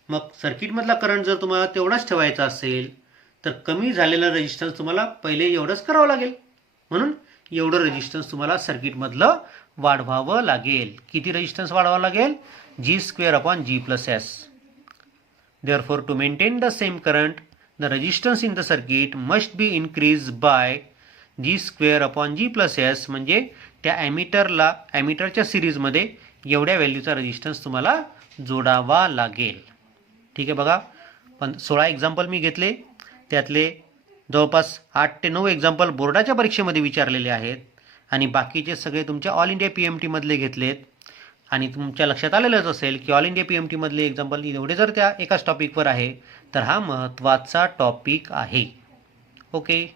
मग सर्किटमधला करंट जर तुम्हाला तेवढाच ठेवायचा असेल तर कमी झालेला रेजिस्टन्स तुम्हाला पहिले एवढंच करावं लागेल, म्हणून एवढं रेजिस्टन्स तुम्हाला सर्किटमधलं वाढवावं लागेल. किती रेजिस्टन्स वाढवावं लागेल? G²/G+S. Therefore, to maintain the same current, the resistance in the circuit must be increased by G²/G+S. म्हणजे त्या ॲमीटरच्या सिरीजमध्ये एवढ्या व्हॅल्यूचा रेजिस्टन्स तुम्हाला जोडावा लागेल. ठीक आहे, बघा 16 एक्झाम्पल मी घेतले, त्यातले जवळपास 8 ते 9 एक्झाम्पल बोर्डाच्या परीक्षेमध्ये विचारलेले आहेत आणि बाकीचे सगळे तुमच्या ऑल इंडिया PMT मधले घेतलेत. आणि तुमच्या लक्षात आलेलंच असेल की ऑल इंडिया PMT मधले एक्झाम्पल एवढे जर त्या एकाच टॉपिकवर आहे तर हा महत्त्वाचा टॉपिक आहे. ओके.